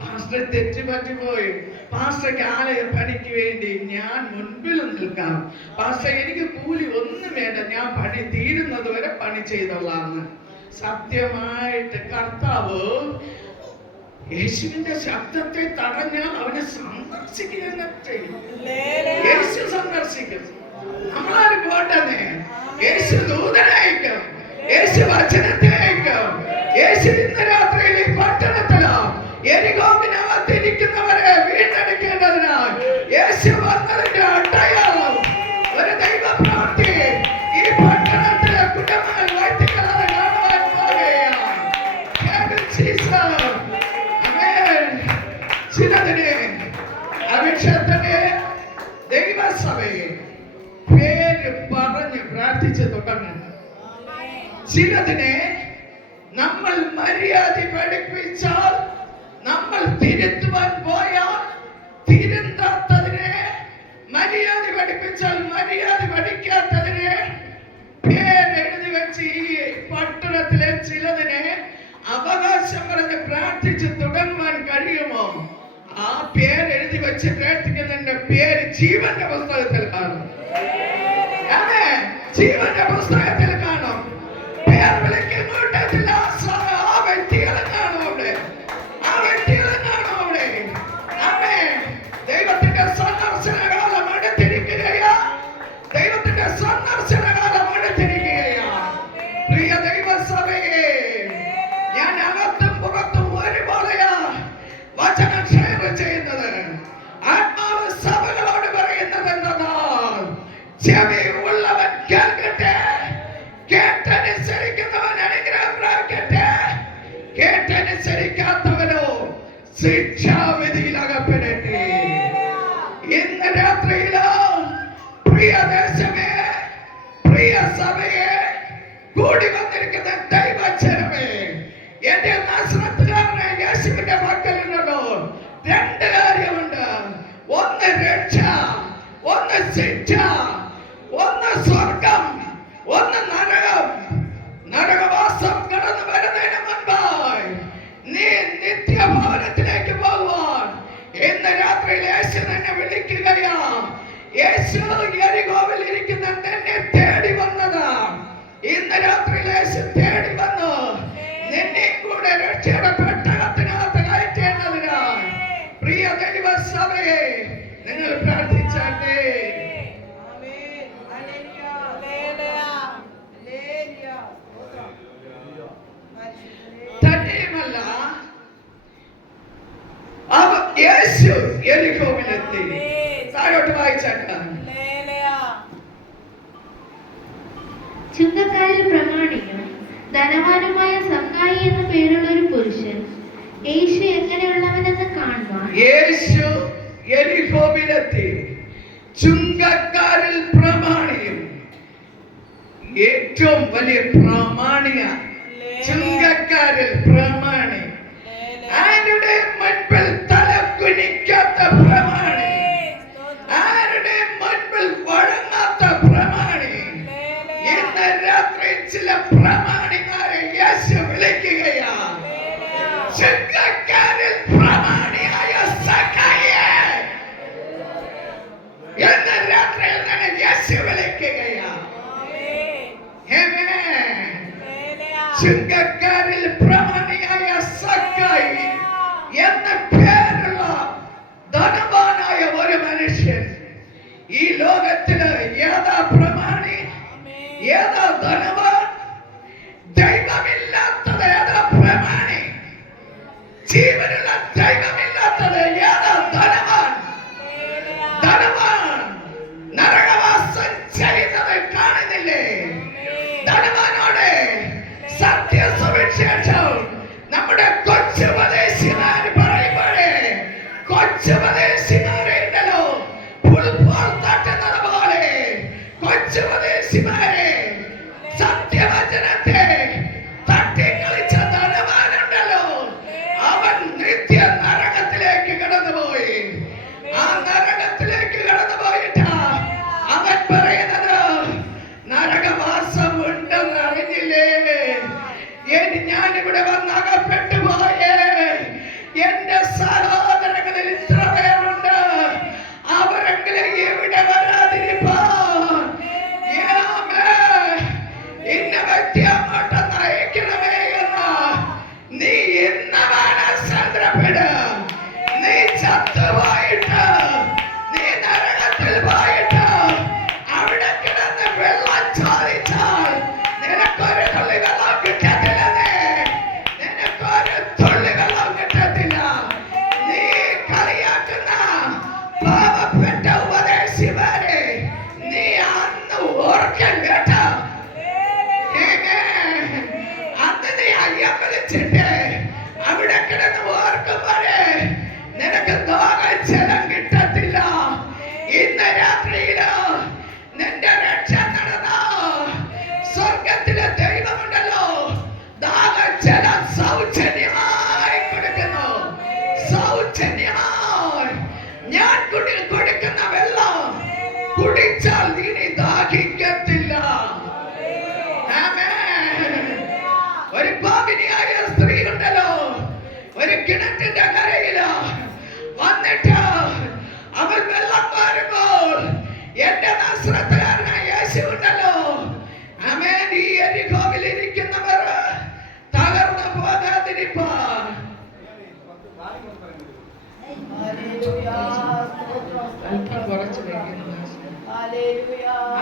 പാസ്റ്റർ തെറ്റുപറ്റിപ്പോയി, പാസ്റ്റർക്ക് ആലയ പണിക്ക് വേണ്ടി ഞാൻ മുൻപിൽ നിൽക്കാം, പാസ്റ്റർ എനിക്ക് കൂലി ഒന്നും വേണ്ട, ഞാൻ പണി തീരുന്നത് വരെ പണി ചെയ്തോളാന്ന്. സത്യമായിട്ട് കർത്താവ് യേശുവിന്റെ ശബ്ദത്തെ തടഞ്ഞാൽ അവനെ സന്ദർശിക്കുക തന്നെ ചെയ്യും. യേശു സന്ദർശിക്കും. നമ്മളാരും പോട്ടെന്നേ, യേശു ദൂതനയക്കും, യേശു വചനത്തെ അയക്കും. യേശു ഇന്ന് രാത്രിയിൽ ഈ പട്ടണത്തിലോ എരികോവിനകത്തിരിക്കുന്നവരെ വീണ്ടെടുക്കേണ്ടതിനാൽ യേശു വന്നതിന്റെ അടയാളം ഒരു ദൈവപ്രവൃത്തി ഈ പട്ടണത്തിലെ കുടുംബങ്ങൾ വൈദികളാണ് കാണുവാൻ പോകുകയാണ്. ചിലതിനെ അഭിഷേകത്തിന്റെ ദൈവസഭയെ പേര് പറഞ്ഞ് പ്രാർത്ഥിച്ച് തുടങ്ങുന്നു. ചിലതിനെ നമ്മൾ മര്യാദ പഠിപ്പിച്ചാൽ, നമ്മൾ തിരുത്തുവാൻ പോയാൽ തിരുത്താത്തതിനെ, മര്യാദ പഠിപ്പിച്ചാൽ മര്യാദ പഠിക്കാത്തതിനെ പേരെഴുതി വെച്ച് ഈ പട്ടണത്തിലെ ചിലതിനെ അവകാശം പറഞ്ഞ് പ്രാർത്ഥിച്ച് തുടങ്ങുവാൻ കഴിയുമോ? ആ പേരെഴുതി വെച്ച് പ്രാർത്ഥിക്കുന്നതിന്റെ പേര് ജീവന്റെ പുസ്തകത്തിൽ കാണും. അതെ, ജീവന്റെ പുസ്തകത്തിൽ കാണും. പേർ വിളിക്കുന്ന കൂട്ടത്തിൽ ആ വ്യക്തികളെ കാണും അവിടെ, ആ വ്യക്തികളെ കാണും അവിടെ. അതെ, ദൈവത്തിന്റെ സന്ദർശനകാലം അടുത്തിരിക്കുകയാ, ദൈവത്തിന്റെ സന്ദർശനകാലം അടുത്തിരിക്കുകയാ. പ്രിയ ദൈവസഭയെ, ഞാൻ അകത്തും പുറത്തും ഒരുപോലെയാ വചനം ഷെയർ ചെയ്യുന്നത്. ആത്മാവ് സഭകളോട് പറയുന്നത് എന്തെന്നാൽ, ചെവി ഉള്ളവൻ കേൾക്കട്ടെ, കേട്ടനുസരിക്കുന്നവൻ അനുഗ്രഹം പ്രാപിക്കട്ടെ, കേട്ടനുസരിക്കാത്തവനോ ശിക്ഷാവിധിയിൽ അകപ്പെടട്ടെ. ഇന്ന് രാത്രിയിലോ പ്രിയ ദേശമേ, പ്രിയ സഭയെ, കൂടി വന്നിരിക്കുന്ന ദൈവജനമേ, എന്റെ നാസറത്തുകാരനെ യേശുവിന്റെ മക്കളുണ്ടല്ലോ, രണ്ട് കാര്യമുണ്ട്. ഒന്ന് രക്ഷ, ഒന്ന് ശിക്ഷ, ഒന്ന് സ്വർഗം, ഒന്ന് നരകം. നരകവാസം കടന്നു വരുന്നതിന് മുൻപായി നീ നിത്യഭവനത്തിലേക്ക് പോകുവാൻ ഇന്ന് രാത്രിയിൽ യേശു നിന്നെ വിളിക്കുകയാ. യേശു യെരികോവിൽ ഇരിക്കുന്ന നിന്നെ തേടി വന്നതാ. ഇന്ന് രാത്രിയിൽ യേശു തേടി വന്നു നിന്നെ കൂടെ രക്ഷയുടെ പെട്ടകത്തിനകത്ത് കയറ്റേണ്ടതിനാൽ. പ്രിയ ദൈവസഭയെ, നിങ്ങൾ പ്രാർത്ഥിച്ചാട്ടെ. തന്നെയുമല്ല, യേശു യെരികോവിലെത്തി. താഴോട്ട് വായിച്ചാട്ടെ. ചുങ്കക്കാരിൽ പ്രമാണിയും ധനവാനുമായ സക്കായി എന്ന പേരുള്ള ഒരു പുരുഷൻ യേശു എങ്ങനെയുള്ളവനെന്ന് കാണുവാൻ യേശു യെരികോവിലെത്തി. ചുങ്കക്കാരിൽ പ്രമാണിയും, ഏറ്റവും വലിയ പ്രമാണിയ ചുങ്കക്കാരിൽ പ്രമാണി, ആരുടെ മുൻപിൽ തല കുനിക്കാത്ത പ്രമാണി, ആരുടെ മുൻപിൽ വഴങ്ങാത്ത പ്രമാണി. ഇന്ന് രാത്രി ചില പ്രമാണിമാരെ യേശു വിളിക്കുകയാ. ചുങ്കക്കാരിൽ പ്രമാണിയായ സക്കായിയെ ഇന്ന് രാത്രിയിൽ തന്നെ യേശു വിളിക്കുകയാ. ചുങ്കക്കാരിൽ പ്രമാണിയായ സക്കായി ചത്തുപോയിട്ട് നീ നരകത്തിൽ പോയിട്ട് അവിടെ കിടന്ന് വെള്ളം ചോദിച്ചാൽ നിനക്കൊരു തുള്ളി വെള്ളം കിട്ടത്തില്ലെന്നേ. നിനക്കൊരു തുള്ളി വെള്ളം കിട്ടത്തില്ല. നീ കളിയാക്കുന്ന പാവപ്പെട്ട ഉപദേശിമാരെ നീ അന്ന് ഓർക്കാൻ കേട്ടോ. അന്ന് നീ അയ്യമ്പലിച്ചിട്ട് അവിടെ കിടന്ന് ഓർക്കുമ്പോഴേ നിനക്ക് ദാഹജലം കിട്ടത്തില്ല. ഇന്ന് രാത്രിയില് നിന്റെ രക്ഷ നടന്നോ. സ്വർഗത്തിലെ ദൈവമുണ്ടല്ലോ, ദാഹജലം സൗജന്യമായി കൊടുക്കുന്നു. സൗജന്യമായി ഞാൻ കൊടുക്കുന്ന വെള്ളം കുടിച്ചാൽ ഇനി ദാഹിക്കത്തില്ല. ഒരു പാപിനിയായ സ്ത്രീ ഉണ്ടല്ലോ, ഒരു കിണറ്റിന്റെ കരയില് വന്നിട്ട് അവൾ വെള്ളം കോരുമ്പോൾ എന്റെ നസ്രത്തുകാരനായ യേശു ഉണ്ടല്ലോ, ആമേൻ, ഈ എരിഹോവിൽ ഇരിക്കുന്നവർ തകർന്നു പോകാതിരിപ്പാൻ കുറച്ച്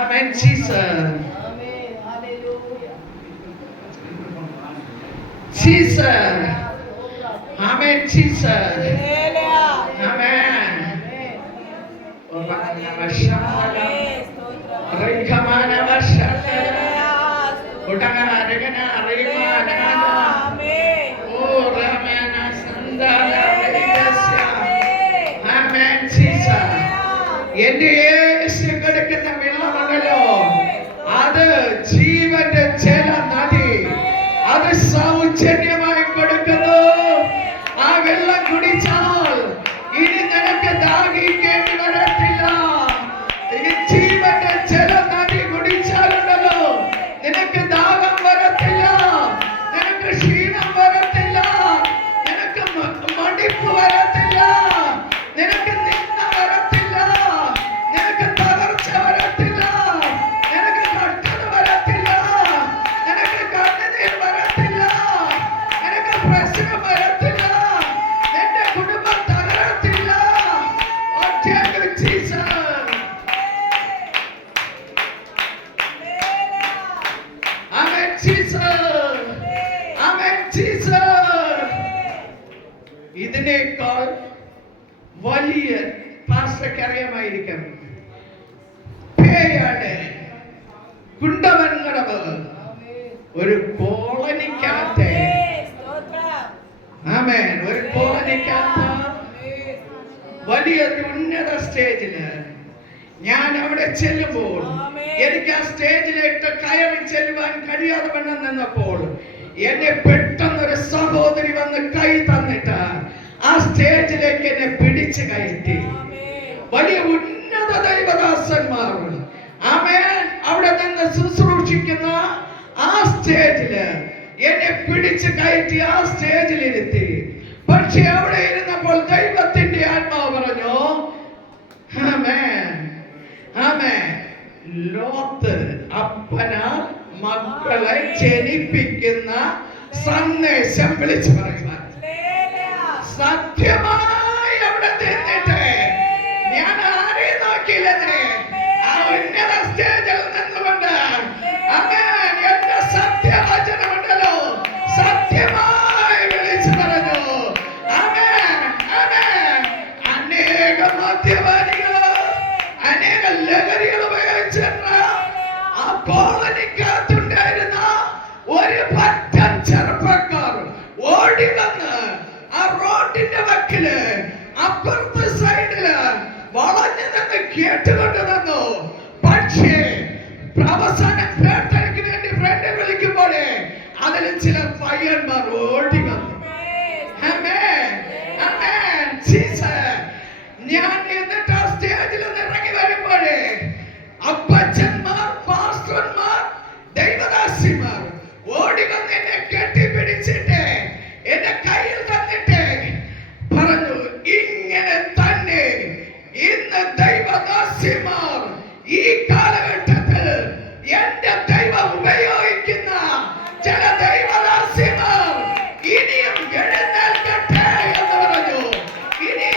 ആമേൻ Jesus Jesus. Amen, Jesus. Amen. എന്റെ യേശു കൊടുക്കുന്ന വെള്ളമുണ്ടല്ലോ, അത് ജീവന്റെ ജല നദി, അത് സൗജന്യമായി കൊടുക്കുന്നു. ആ വെള്ളം കുടിച്ചാൽ ഇനി നിനക്ക് ദാഹിക്കേണ്ടി വരത്തില്ല. ഈ ജീവന്റെ ജല നദി കുടിച്ചാലുണ്ടല്ലോ നിനക്ക് ദാഹം വരത്തില്ല, നിനക്ക് ക്ഷീണം വരത്തില്ല, നിനക്ക് മടിപ്പ് വരത്തില്ല, നിനക്ക് നിന്ന വരത്തില്ല, നിനക്ക് തകർച്ച വരത്തില്ല, നിനക്ക് കഷ്ടത വരത്തില്ല, നിനക്ക് കണ്ണുനീർ വരത്തില്ല, നിനക്ക് പ്രശ്നം വരത്തില്ല, നിന്റെ കുടുംബം തകരത്തില്ല. ഇതിനേക്കാൾ വലിയ പാസ്റ്റർക്ക് അറിയാമായിരിക്കും പേയാണ് കുണ്ടവൻകടവ് ഒരു കോളനിക്കകത്തെ ആമേൻ ഒരു കോളനിക്കകത്ത് വലിയൊരു ഉന്നത സ്റ്റേജില് ഞാൻ അവിടെ ചെല്ലുമ്പോൾ എനിക്ക് ആ സ്റ്റേജിലേക്ക് കയറി ചെല്ലുവാൻ കഴിയാതെ വണ്ണം നിന്നപ്പോൾ എന്നെ പെട്ടെന്നൊരു സഹോദരി വന്ന് കൈ തന്നിട്ട് ആ സ്റ്റേജിലേക്ക് എന്നെ പിടിച്ചു കയറ്റി. വലിയ ഉന്നത ദൈവദാസന്മാർ ആമേൻ അവിടെ നിന്ന് ശുശ്രൂഷിക്കുന്ന ആ സ്റ്റേജില് എന്നെ പിടിച്ചു കയറ്റി ആ സ്റ്റേജിലിരുത്തി. പക്ഷെ അവിടെ ഇരുന്നപ്പോൾ ദൈവത്തിന്റെ ആത്മാവ് പറഞ്ഞു, ആമേൻ ആമേൻ, ലോത്ത് അപ്പനാൽ മക്കളെ ജനിപ്പിക്കുന്ന സന്ദേശം വിളിച്ചു പറയുവാൻ. സത്യമായി അവിടെ നിന്നിട്ട് ഞാൻ ആരെയും നോക്കിയില്ലേ, ആ ഉന്നത സ്റ്റേജിൽ നിന്നുകൊണ്ട് ആമേൻ എന്റെ സത്യവചനമുണ്ടല്ലോ സത്യമായി വിളിച്ചു പറഞ്ഞു. ആമേൻ ആമേൻ. അനേക മദ്യപാനികള് അനേക ലഹരികൾ ഉപയോഗിച്ചിട്ട് ആ കോളനിക്കകത്തുണ്ടായിരുന്ന ഒരു പറ്റം ചെറുപ്പക്കാർ ഓടി വന്ന് ആ റോഡിന്റെ വക്കില് അപ്പുറത്തെ സൈഡില് വളഞ്ഞു നിന്ന് കേട്ടുകൊണ്ട് നിന്നു. പക്ഷേ അവസാന പ്രാർത്ഥനയ്ക്ക് വേണ്ടി ഫ്രണ്ട് വിളിക്കുമ്പോഴേ അതിൽ ചില പയ്യന്മാർ ഓടി വന്നു. ഞാൻ എന്നിട്ട് ആ സ്റ്റേജിൽ നിന്ന് ഇറങ്ങി വരുമ്പോഴേ അപ്പച്ചന്മാർ, പാസ്റ്റർമാർ, ദൈവദാസിമാർ ഓടി വന്ന് എന്നെ കെട്ടിപ്പിടിച്ചിട്ട് എന്റെ കയ്യിൽ തന്നിട്ട് പറഞ്ഞു, ഇങ്ങനെ തന്നെ ഇന്ന് ദൈവദാസിമാർ ഈ കാലഘട്ടത്തിൽ എന്റെ ദൈവം ഉപയോഗിക്കുന്ന ചില ദൈവദാസിമാർ ഇനിയും എഴുന്നേൽക്കട്ടെ എന്ന് പറഞ്ഞു. ഇനി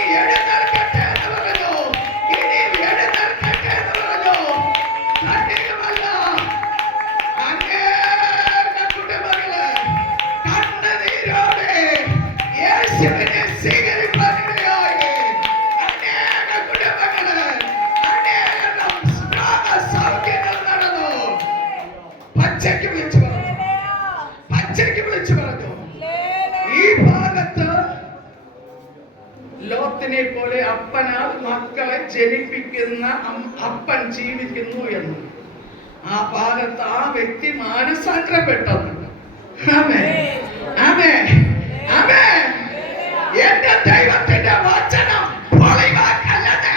ലോത്തിനെ പോലെ അപ്പനാൽ മക്കളെ ജനിപ്പിക്കുന്ന അപ്പൻ ജീവിക്കുന്നു എന്ന് ആ ഭാഗത്ത് ആ വ്യക്തി മാനസാന്തരപ്പെട്ടത്. ആമേൻ, ആമേൻ, ആമേൻ. എന്റെ ദൈവത്തിന്റെ വചനം പൊളിവാക്കല്ലത്.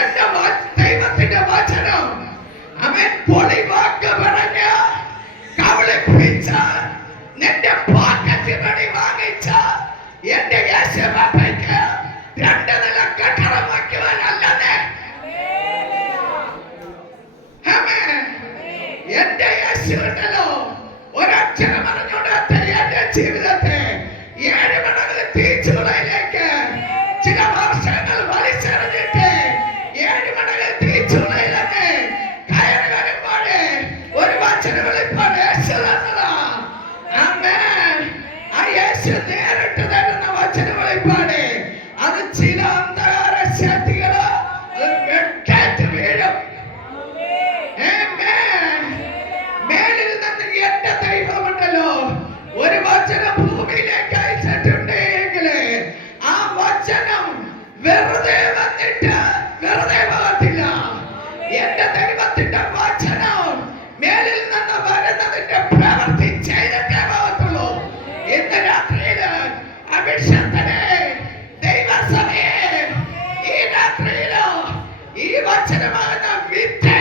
എന്റെ ദൈവത്തിന്റെ വചനം അവൻ പൊളിവാക്ക് പറഞ്ഞ കവളിപ്പിച്ച നിന്റെ പോക്കറ്റ് മണി വാങ്ങിച്ച എന്റെ യേശുവപ്പയ്ക്ക് 2 നില കെട്ടിടം വയ്ക്കുവാനല്ലത്. എന്റെ യേശുണ്ടല്ലോ ഒരക്ഷരം അറിഞ്ഞുകൊണ്ടാത്ത എന്റെ ജീവിതത്തെ 7 മടങ്ങ് തീച്ചുളയിലേക്ക് ചില വർഷങ്ങൾ വലിച്ചെറിഞ്ഞിട്ട് 7 മടങ്ങ് തീച്ചുളയിലേക്ക് കയറി വരുമ്പോഴേ ഒരു വചനം വെളിപ്പാട് യേശു തന്നതാ. ആമേൻ. ആ യേശു നേരിട്ട് തരുന്ന വചനം വെളിപ്പാട് അത് ചില അന്ധകാര ശക്തികള് വെട്ടേറ്റ് വീഴും. മേലിൽ നിന്ന് എന്റെ ദൈവമുണ്ടല്ലോ ഒരു വചനം ഭൂമിയിലേക്ക് അയച്ചിട്ടുണ്ടെങ്കിൽ ആ വചനം വെറുതെ വന്നിട്ട് വെറുതെ പോകത്തില്ല. എന്റെ ദൈവത്തിന്റെ വചനം മേലിൽ നിന്ന് വരുന്നതിന്റെ പ്രവൃത്തി ചെയ്തിട്ടേ പോകത്തുള്ളൂ. ഇന്ന് രാത്രിയില് അഭിഷേകനെ ദൈവസഭയെ ഈ രാത്രിയിലോ ഈ വചനമാകുന്ന വിത്ത്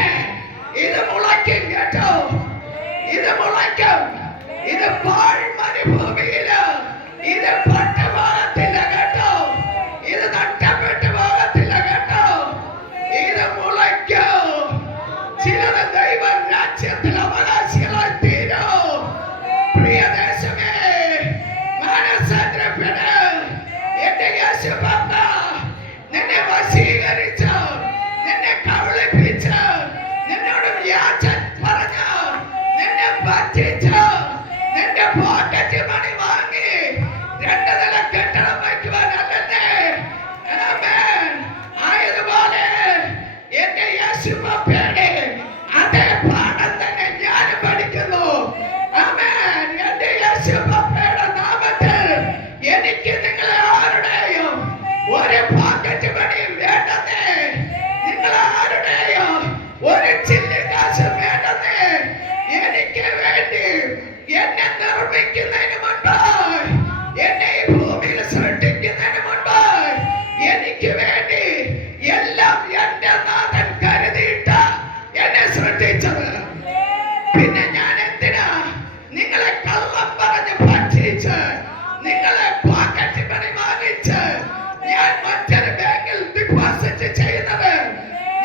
ഇത് മുളയ്ക്കും കേട്ടോ. ഇത് മുളയ്ക്കും. ഇത് പാഴ് മരുഭൂമിയില് ഇത് പട്ടുപോകത്തില്ല കേട്ടോ. ഇത് നഷ്ടപ്പെട്ടു പോകത്തില്ല കേട്ടോ. ഇത് മുളയ്ക്കും. ചിലത് ദൈവ രാജ്യത്തിൽ അവകാശികളായി തീരും. പ്രിയ ദേശമേ മാനസാന്തരപ്പെട്. എന്റെ യേശു ബാപ്പ നിന്നെ വശീകരിച്ചു, നിന്നെ കബളിപ്പിച്ചു, നിന്നോട് വ്യാജം പറഞ്ഞു, നിന്നെ പറ്റിച്ചു, നിന്റെ പോക്കറ്റ് മണി വാങ്ങി 2 നില കെട്ടിടം വയ്ക്കുവാനല്ലേ. ആമേൻ. ആയതുപോലെ എന്റെ യേശു ബാപ്പയുടെ അതേ പാഠം തന്നെ ഞാൻ പഠിക്കുന്നു. ആമേൻ. എന്റെ യേശു ബാപ്പയുടെ നാമത്തിൽ എനിക്ക് നിങ്ങളെ ആരുടെയും ഒരു പോക്കറ്റ് മണിയും വേണ്ടതേ. നിങ്ങൾ ആരുടെയും ഒരു ചില്ലി കാശും വേണ്ടതേ. എനിക്ക് വേണ്ടി എന്നെ നിർമ്മിക്കുന്നതിന് മുൻപ്, എന്നെ ഈ ഭൂമിയിൽ സൃഷ്ടിക്കുന്നതിന് മുൻപ് എനിക്ക് വേണ്ടി എല്ലാം എന്റെ നാഥൻ കരുതിയിട്ട് എന്നെ സൃഷ്ടിച്ചത്. പിന്നെ ഞാൻ എന്തിനാ നിങ്ങളെ കള്ളം പറഞ്ഞ് പറ്റിച്ച് നിങ്ങളെ പോക്കറ്റ് മണി വാങ്ങിച്ച് ഞാൻ മറ്റൊരു ബാങ്കിൽ ഡിപ്പോസിറ്റ് ചെയ്യുന്നത്?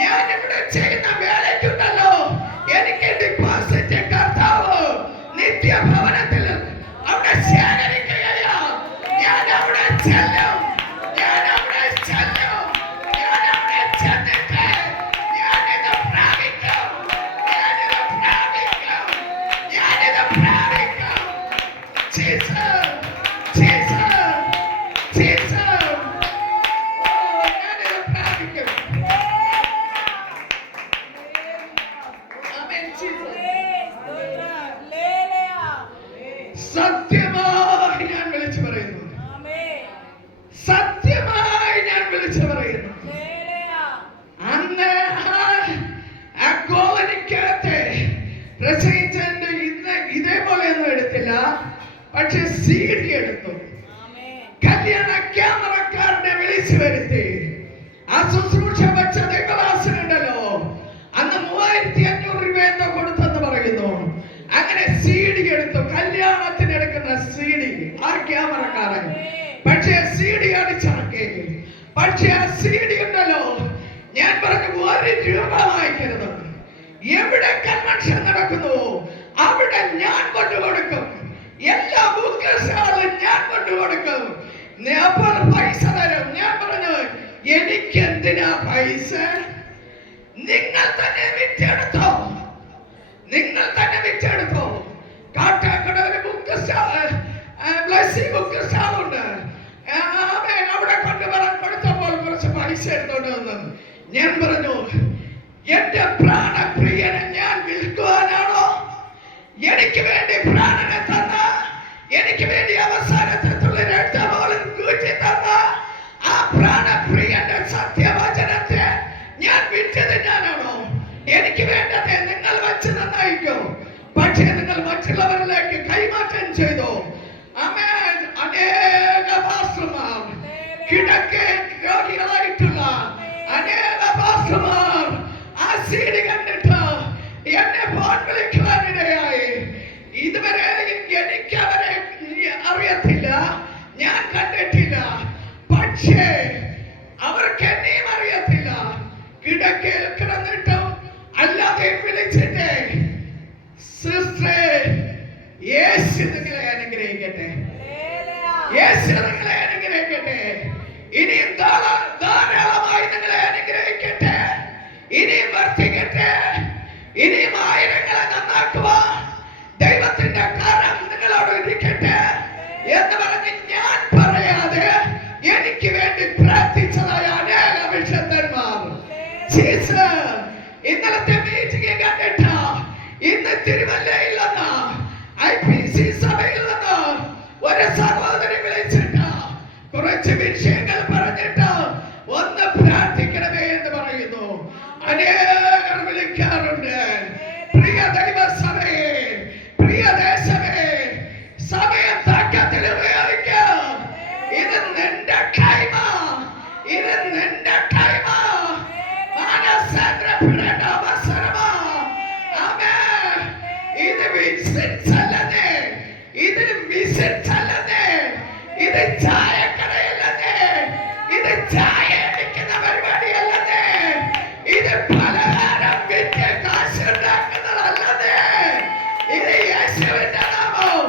ഞാൻ ഇവിടെ ചെയ്യുന്ന വേലയ്ക്കുണ്ടല്ലോ എനിക്ക് ഡിപ്പോസിറ്റ് കർത്താവ് നിത്യഭവനത്തിൽ അവിടെ ശേഖരിക്കുകയാ. ഞാൻ അവിടെ ചെല്ലും. ഞാൻ അവിടെ ചെല്ലും. ഞാൻ അവിടെ ചെന്നിട്ട് ഞാനിത് പ്രാപിക്കും. ഞാനിത് പ്രാപിക്കും. ഞാനിത് പ്രാപിക്കും. Jesus, Jesus, Jesus. ഞാനിത് പ്രാപിക്കും. ആമേൻ. ജീസസ്. സത്യമായി ഞാൻ വിളിച്ചു പറയുന്നു. സത്യമായി ഞാൻ വിളിച്ചു പറയുന്നു. അന്ന് ആ കോളനിക്കകത്തെ പ്രസംഗിച്ചതിന്റെ ഇന്ന് ഇതേപോലെയൊന്നും എടുത്തില്ല. പക്ഷെ CD എടുത്തു. കല്യാണ ക്യാമറക്കാരനെ വിളിച്ചു വരുത്തി ആ ശുശ്രൂഷ വെച്ച ദൈവദാസനുണ്ടല്ലോ അന്ന് 3500 രൂപ എന്തോ കൊടുത്തെന്ന് പറയുന്നു. അങ്ങനെ CD എടുത്തു. കല്യാണത്തിന് എടുക്കുന്ന CD ആ ക്യാമറക്കാരൻ. പക്ഷേ CD അടിച്ചിറക്കി. പക്ഷെ ആ CD ഉണ്ടല്ലോ ഞാൻ പറഞ്ഞു 1 രൂപ വാങ്ങിക്കരുത്. എവിടെ കൺവെൻഷൻ നടക്കുന്നു അവിടെ ഞാൻ കൊണ്ടുകൊടുക്കും. എല്ലാ ബുക്കർസാളും ഞാൻ കൊണ്ടുകൊടുക്കും. അപ്പോൾ പൈസ തരും. ഞാൻ പറഞ്ഞു എനിക്ക് എന്തിനാ പൈസ? നിങ്ങൾ തന്നെ വിറ്റെടുത്തോ. നിങ്ങൾ തന്നെ വിറ്റെടുത്തോ. കാട്ടാക്കട ഒരു ബുക്ക് സ്റ്റാൾ, ബ്ലസ്സിംഗ് ബുക്ക് സ്റ്റാളുണ്ട്. അവിടെ കൊടുത്തപ്പോൾ കുറച്ച് പൈസ എടുത്തോണ്ട് വന്നു. ഞാൻ പറഞ്ഞു എന്റെ പ്രാണപ്രിയനെ ഞാൻ വിൽക്കുവാനാണോ? എനിക്ക് വേണ്ടി പ്രാണനെ തന്ന, എനിക്ക് വേണ്ടി അവസാനത്തെ തുള്ളി രക്തം കൂറ്റി തന്ന പ്രാണപ്രിയന്റെ സത്യവചനത്തെ ഞാൻ വിറ്റ് തിന്നാനാണോ? എനിക്ക് വേണ്ടത് നിങ്ങൾ വച്ച് നന്നായിക്കോ, പക്ഷേ നിങ്ങൾ മറ്റുള്ളവരിലേക്ക് കൈമാറ്റം ചെയ്തു. ആമേൻ. അനേക പാസ്റ്റർമാർ, കിടക്കെ രോഗികളായിട്ടുള്ള അനേക പാസ്റ്റർമാർ ആ സീഡി കണ്ടിട്ട് എന്നെ ഫോൺ വിളിക്കുവാനിടയായി. ഇതുവരെ എനിക്ക് അവരെ അറിയത്തില്ല, ഞാൻ കണ്ടിട്ടില്ല, പക്ഷേ അവർക്ക് എന്നെയും അറിയത്തില്ല. കിടക്കയിൽ കിടന്നിട്ടും അല്ലാതെ വിളിച്ചിട്ട് സിസ്റ്ററെ യേശു നിങ്ങളെ അനുഗ്രഹിക്കട്ടെ, യേശു നിങ്ങളെ അനുഗ്രഹിക്കട്ടെ, ഇനിയും ധാരാളമായി നിങ്ങളെ അനുഗ്രഹിക്കട്ടെ, ഇനിയും വർദ്ധിക്കട്ടെ, ഇനിയും ആയിരങ്ങളെ നന്നാക്കുവാൻ ദൈവത്തിന്റെ കരം നിങ്ങളോട് ഇരിക്കട്ടെ എന്ന് പറഞ്ഞ് ഞാൻ പറയാതെ എനിക്ക് വേണ്ടി പ്രാർത്ഥിച്ചതായ അനേക വിശുദ്ധന്മാർ. ഇന്നലത്തെ മീറ്റിംഗ് കണ്ടിട്ട് ഇന്ന് തിരുവല്ലയിൽ നിന്ന് IPC സഭയിൽ നിന്ന് ഒരു സഹോദരി വിളിച്ചിട്ട് കുറച്ച് വിഷയങ്ങൾ പറഞ്ഞിട്ട് ഒന്ന് പ്രാർത്ഥിക്കണമേ എന്ന് പറയുന്നു. അനേകർ വിളിക്കാറുണ്ട്. പ്രിയ ദൈവസഭയെ, പ്രിയ ദേശമേ, സമയം തക്കത്തിൽ ഉപയോഗിക്കാം. ഇത് നിന്റെ ടൈമാ, ഇത് നിന്റെ ടൈമാ. മാനസാന്തരപ്പെടേണ്ട അവസരമാ. ആമേൻ. ഇത് വിസിറ്റ്സ് അല്ലതേ, ഇത് വിസിറ്റ്സ് അല്ലതേ, ഇത് ചായക്കടയല്ലതേ, ഇത് ചായ അടിക്കുന്ന പരിപാടിയല്ലതേ, ഇത് പലഹാരം വിറ്റ് കാശുണ്ടാക്കുന്നതല്ലതേ. ഇത് യേശുവിന്റെ നാമം,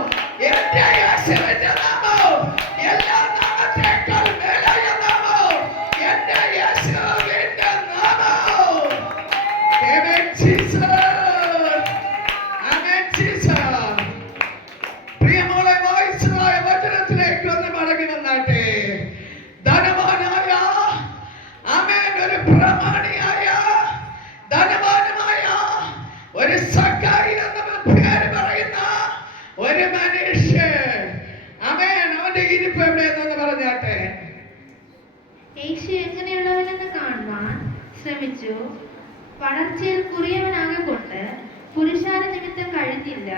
എന്റെ യേശുവിന്റെ നാമം, എല്ലാ നാമത്തേക്കാൾ മേലായ നാമം, എന്റെ യേശുവിന്റെ നാമം. ആമേൻ ജീസസ്, ആമേൻ ജീസസ്. പ്രിയമോളെ, വായിച്ചതായ വചനത്തിലേക്ക് ഒന്ന് മടങ്ങി വന്നാട്ടെ. ധനവാനായ, ആമേൻ, ഒരു പ്രമാണിയായ ധനവാനുമായ ഒരു സക്കായി എന്ന പേര് പറയുന്ന ഒരു മനുഷ്യൻ, ആമേൻ, അവന്റെ ഇരിപ്പ് എവിടെയെന്ന് പറഞ്ഞാട്ടെ. യേശു എങ്ങനെയുള്ളവനെന്ന് കാണുവാൻ ശ്രമിച്ചു. വളർച്ചയിൽ കുറിയവനാകൊണ്ട് പുരുഷാര നിമിത്തം കഴിഞ്ഞില്ല.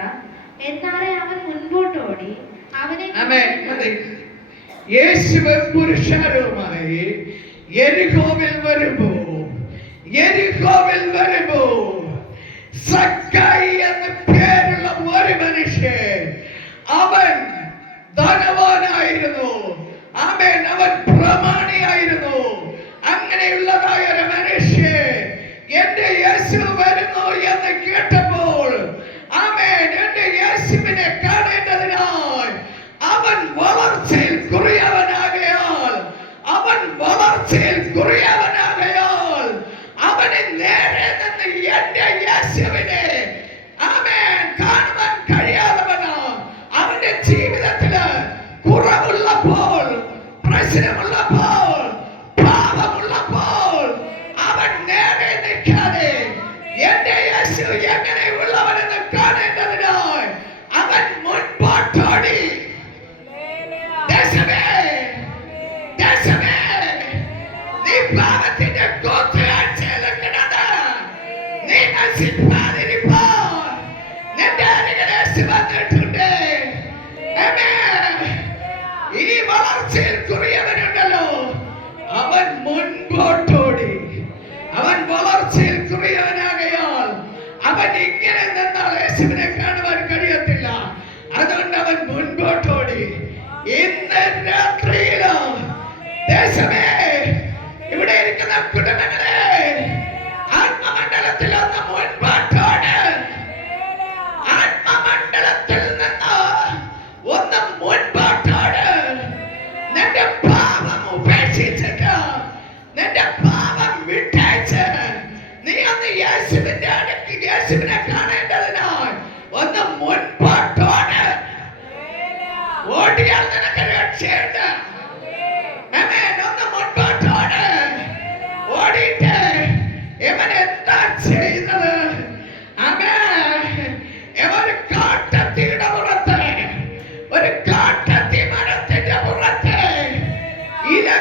എന്നാലേ അവൻ മുൻപോട്ടോടി അവനെ ആമേൻ. മതി. യേശുവും പുരുഷാരവുമായി യെരിഹോവിൽ വരുമ്പോ സക്കായി എന്ന പേരുള്ള ഒരു മനുഷ്യൻ, അവൻ ധനവാനായിരുന്നു. ആമേൻ. അവൻ പ്രമാണിയായിരുന്നു. അങ്ങനെയുള്ളതായ ഒരു മനുഷ്യൻ എന്റെ യേശു വരുന്നു എന്ന് കേട്ടപ്പോൾ, ആമേൻ, എന്റെ യേശുവിനെ കാണേണ്ടതിനായി അവൻ വളർച്ചയിൽ കുറിയവനാകയാൽ, അവന് നേരെ നിന്ന് എന്റെ യേശുവിനെ, ആമേൻ, കാണുവാൻ കഴിയാത്തവനാ. അവന്റെ ജീവിതത്തില് കുറവുള്ളപ്പോൾ, പ്രശ്നമുള്ള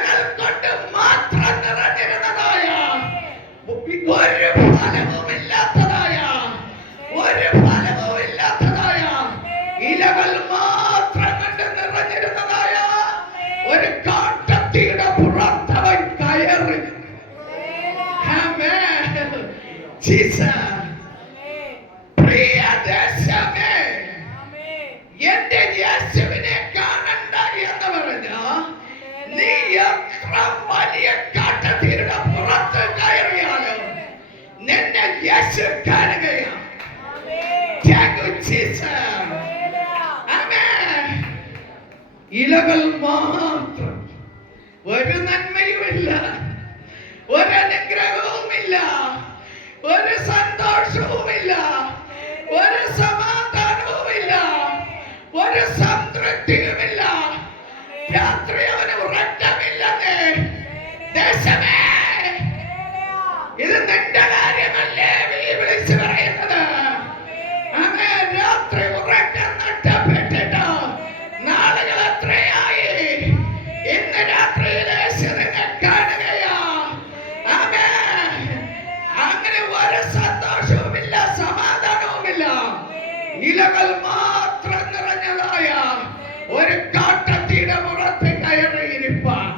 ഇലകൾ കൊണ്ട് മാത്രം നിറഞ്ഞിരുന്നതായ, ഒരു ഫലവുമില്ലാത്തതായ, ഒരു ഫലവുമില്ലാത്തതായ, ഇലകൾ മാത്രം കൊണ്ട് നിറഞ്ഞിരുന്നതായ ഒരു കാട്ടത്തിയുടെ പുറത്തവൻ കയറി. ആമേൻ. ജീസസ്. പ്രിയ ദേശമേ, എന്റെ യേശുവിനെ കാണണ്ട എന്ന് പറഞ്ഞ നീ എത്ര വലിയ കാട്ടത്തീരുടെ പുറത്ത് കയറിയാലും നിന്നെ യേശു കാണുകയാണ്. Thank you, Jesus. ആമേൻ. ഇലകൾ മാത്രം, ഒരു നന്മയുമില്ല, ഒരു അനുഗ്രഹവുമില്ല, ഒരു സന്തോഷവുമില്ല, ഒരു സമാധാനവുമില്ല, ഒരു സംതൃപ്തിയുമില്ല. രാത്രി അവന് ഉറക്കമില്ലെന്നേ. ദേശമേ, ഇത് നിന്റെ കാര്യമല്ലേ നീ വിളിച്ചു പറയുന്നത്? ആമേൻ. രാത്രി ഉറക്കം നഷ്ടപ്പെട്ടിട്ടോ നാളുകൾ എത്രയായി. ഇന്ന് രാത്രിയിൽ യേശു നിന്നെ കാണുകയാ. ആമേൻ. അങ്ങനെ ഒരു സന്തോഷവുമില്ല, സമാധാനവുമില്ല, ഇലകൾ മാത്രം നിറഞ്ഞതായ ഒരു കാട്ടത്തിയുടെ പുറത്ത് കയറിയിരിപ്പാൻ.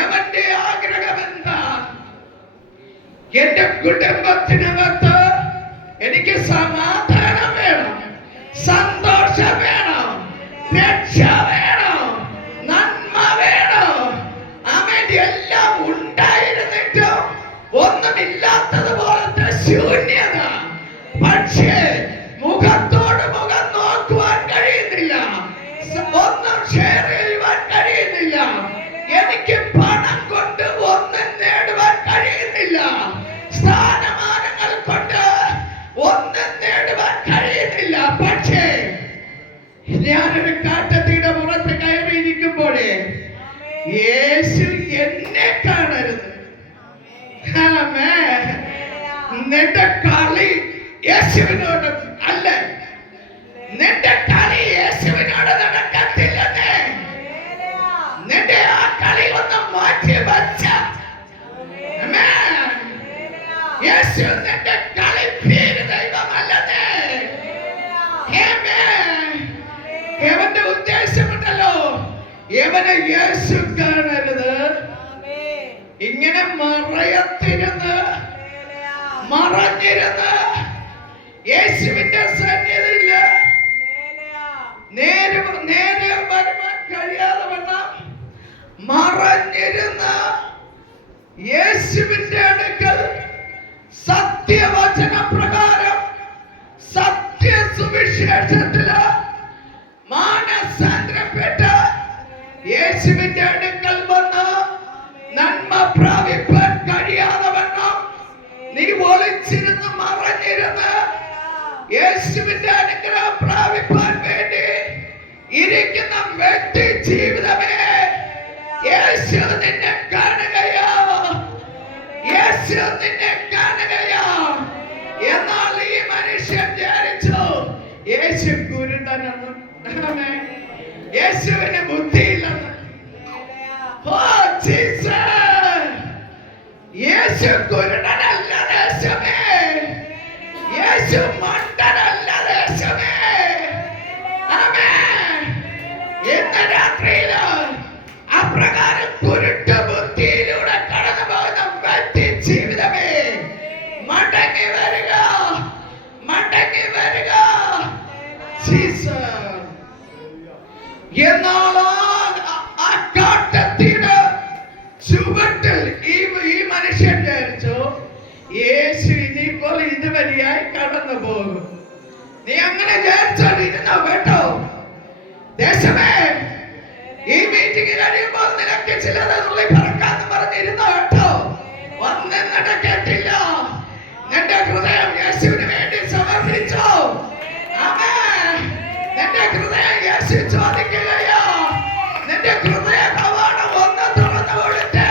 എവന്റെ ആഗ്രഹം എന്താ? എന്റെ കുടുംബത്തിനകത്ത് എനിക്ക് സമാധാനം വേണം, സന്തോഷം വേണം, രക്ഷ വേണം, നന്മ വേണം. അവന്റെ എല്ലാം ഉണ്ടായിരുന്നിട്ടും ഒന്നുമില്ലാത്തതുപോലത്തെ ശൂന്യത. പക്ഷേ മുഖത്തോട് മുഖം നോക്കുവാൻ കഴിയുന്നില്ല, ഒന്നും ഷെയർ ചെയ്യുവാൻ കഴിയുന്നില്ല, എനിക്ക് പണം കൊണ്ട് ഒന്നും നേടുവാൻ കഴിയുന്നില്ല, സ്ഥാനമാനങ്ങൾ കൊണ്ട് ഒന്നും നേടുവാൻ കഴിയുന്നില്ല. പക്ഷേ ഞാനൊരു കാട്ടത്തിയുടെ പുറത്ത് കയറിയിരിക്കുമ്പോഴേ യേശു എന്നെ കാണരുത്. ആമേൻ. നിന്റെ കളി യേശുവിനോട് അല്ല, നിന്റെ കളി യേശുവിനോട് നടക്കത്തില്ലെന്നേ. നിന്റെ ആ കളി ഒന്ന് മാറ്റി വച്ച. യേശു നിന്റെ കളി പേര് ദൈവമല്ലെന്നേ. എവന്റെ ഉദ്ദേശമുണ്ടല്ലോ, എവനെ യേശു കാണരുത്. ഇങ്ങനെ മറയത്തിരുന്ന് മറഞ്ഞിരുന്ന് യേശുവിന്റെ സന്നിധിയില്ല നേരെ വരുവാൻ കഴിയാതെ വണ്ണം മറഞ്ഞിരുന്ന് യേശുവിന്റെ അടുക്കൽ സത്യവചന പ്രകാരം സത്യ സുവിശേഷത്തില് മാനസാന്തരപ്പെട്ട് യേശുവിന്റെ അടുക്കൽ വന്ന് നന്മ പ്രാപിപ്പാൻ കഴിയാതെ വണ്ണം നീ ഒളിച്ചിരുന്ന് മറഞ്ഞിരുന്ന് യേശുവിന്റെ അനുഗ്രഹം പ്രാപിപ്പാൻ വേണ്ടി ഇരിക്കുന്ന വ്യക്തി ജീവിതമേ, യേശു നിന്നെ കാണുകയോ, യേശു നിന്നെ കാണുകയോ. എന്നാൽ ഈ മനുഷ്യൻ വിചാരിച്ചു യേശു കുരുടനെന്ന്. യേശുവിന് ബുദ്ധിയില്ലെന്ന്. യേശു കുരുടനല്ല ദേശമേ, യേശു മണ്ടനല്ല ദേശമേ. ആമേൻ. ഇന്ന് രാത്രിയില് അപ്രകാരം കുരുട്ട് ബുദ്ധിയിലൂടെ കടന്നു പോകുന്ന വ്യക്തി ജീവിതമേ, മടങ്ങി വരിക, മടങ്ങി വരിക. എന്നാൽ ആ കാട്ടത്തിയുടെ ചുവട്ടിൽ ഈ മനുഷ്യൻ വിചാരിച്ചു യേശു ഇനിയിപ്പോൾ ഇതുവരെയായി കടന്നു പോകും. നീ അങ്ങനെ വിചാരിച്ചോണ്ടിരുന്നോ കേട്ടോ ദേശമേ? ഈ മീറ്റിംഗ് കഴിയുമ്പോൾ നിനക്ക് ചിലതുള്ളി പറക്കാന്ന് പറഞ്ഞിരുന്നോ കേട്ടോ? ഒന്നും നടക്കത്തില്ല. നിന്റെ ഹൃദയം യേശുവിന് വേണ്ടി സമർപ്പിച്ചോ? ആമേൻ. നിന്റെ ഹൃദയം യേശു ചോദിക്കുകയോ? നിന്റെ ഹൃദയ കവാടം ഒന്ന് തുറന്നു കൊടുത്തേ.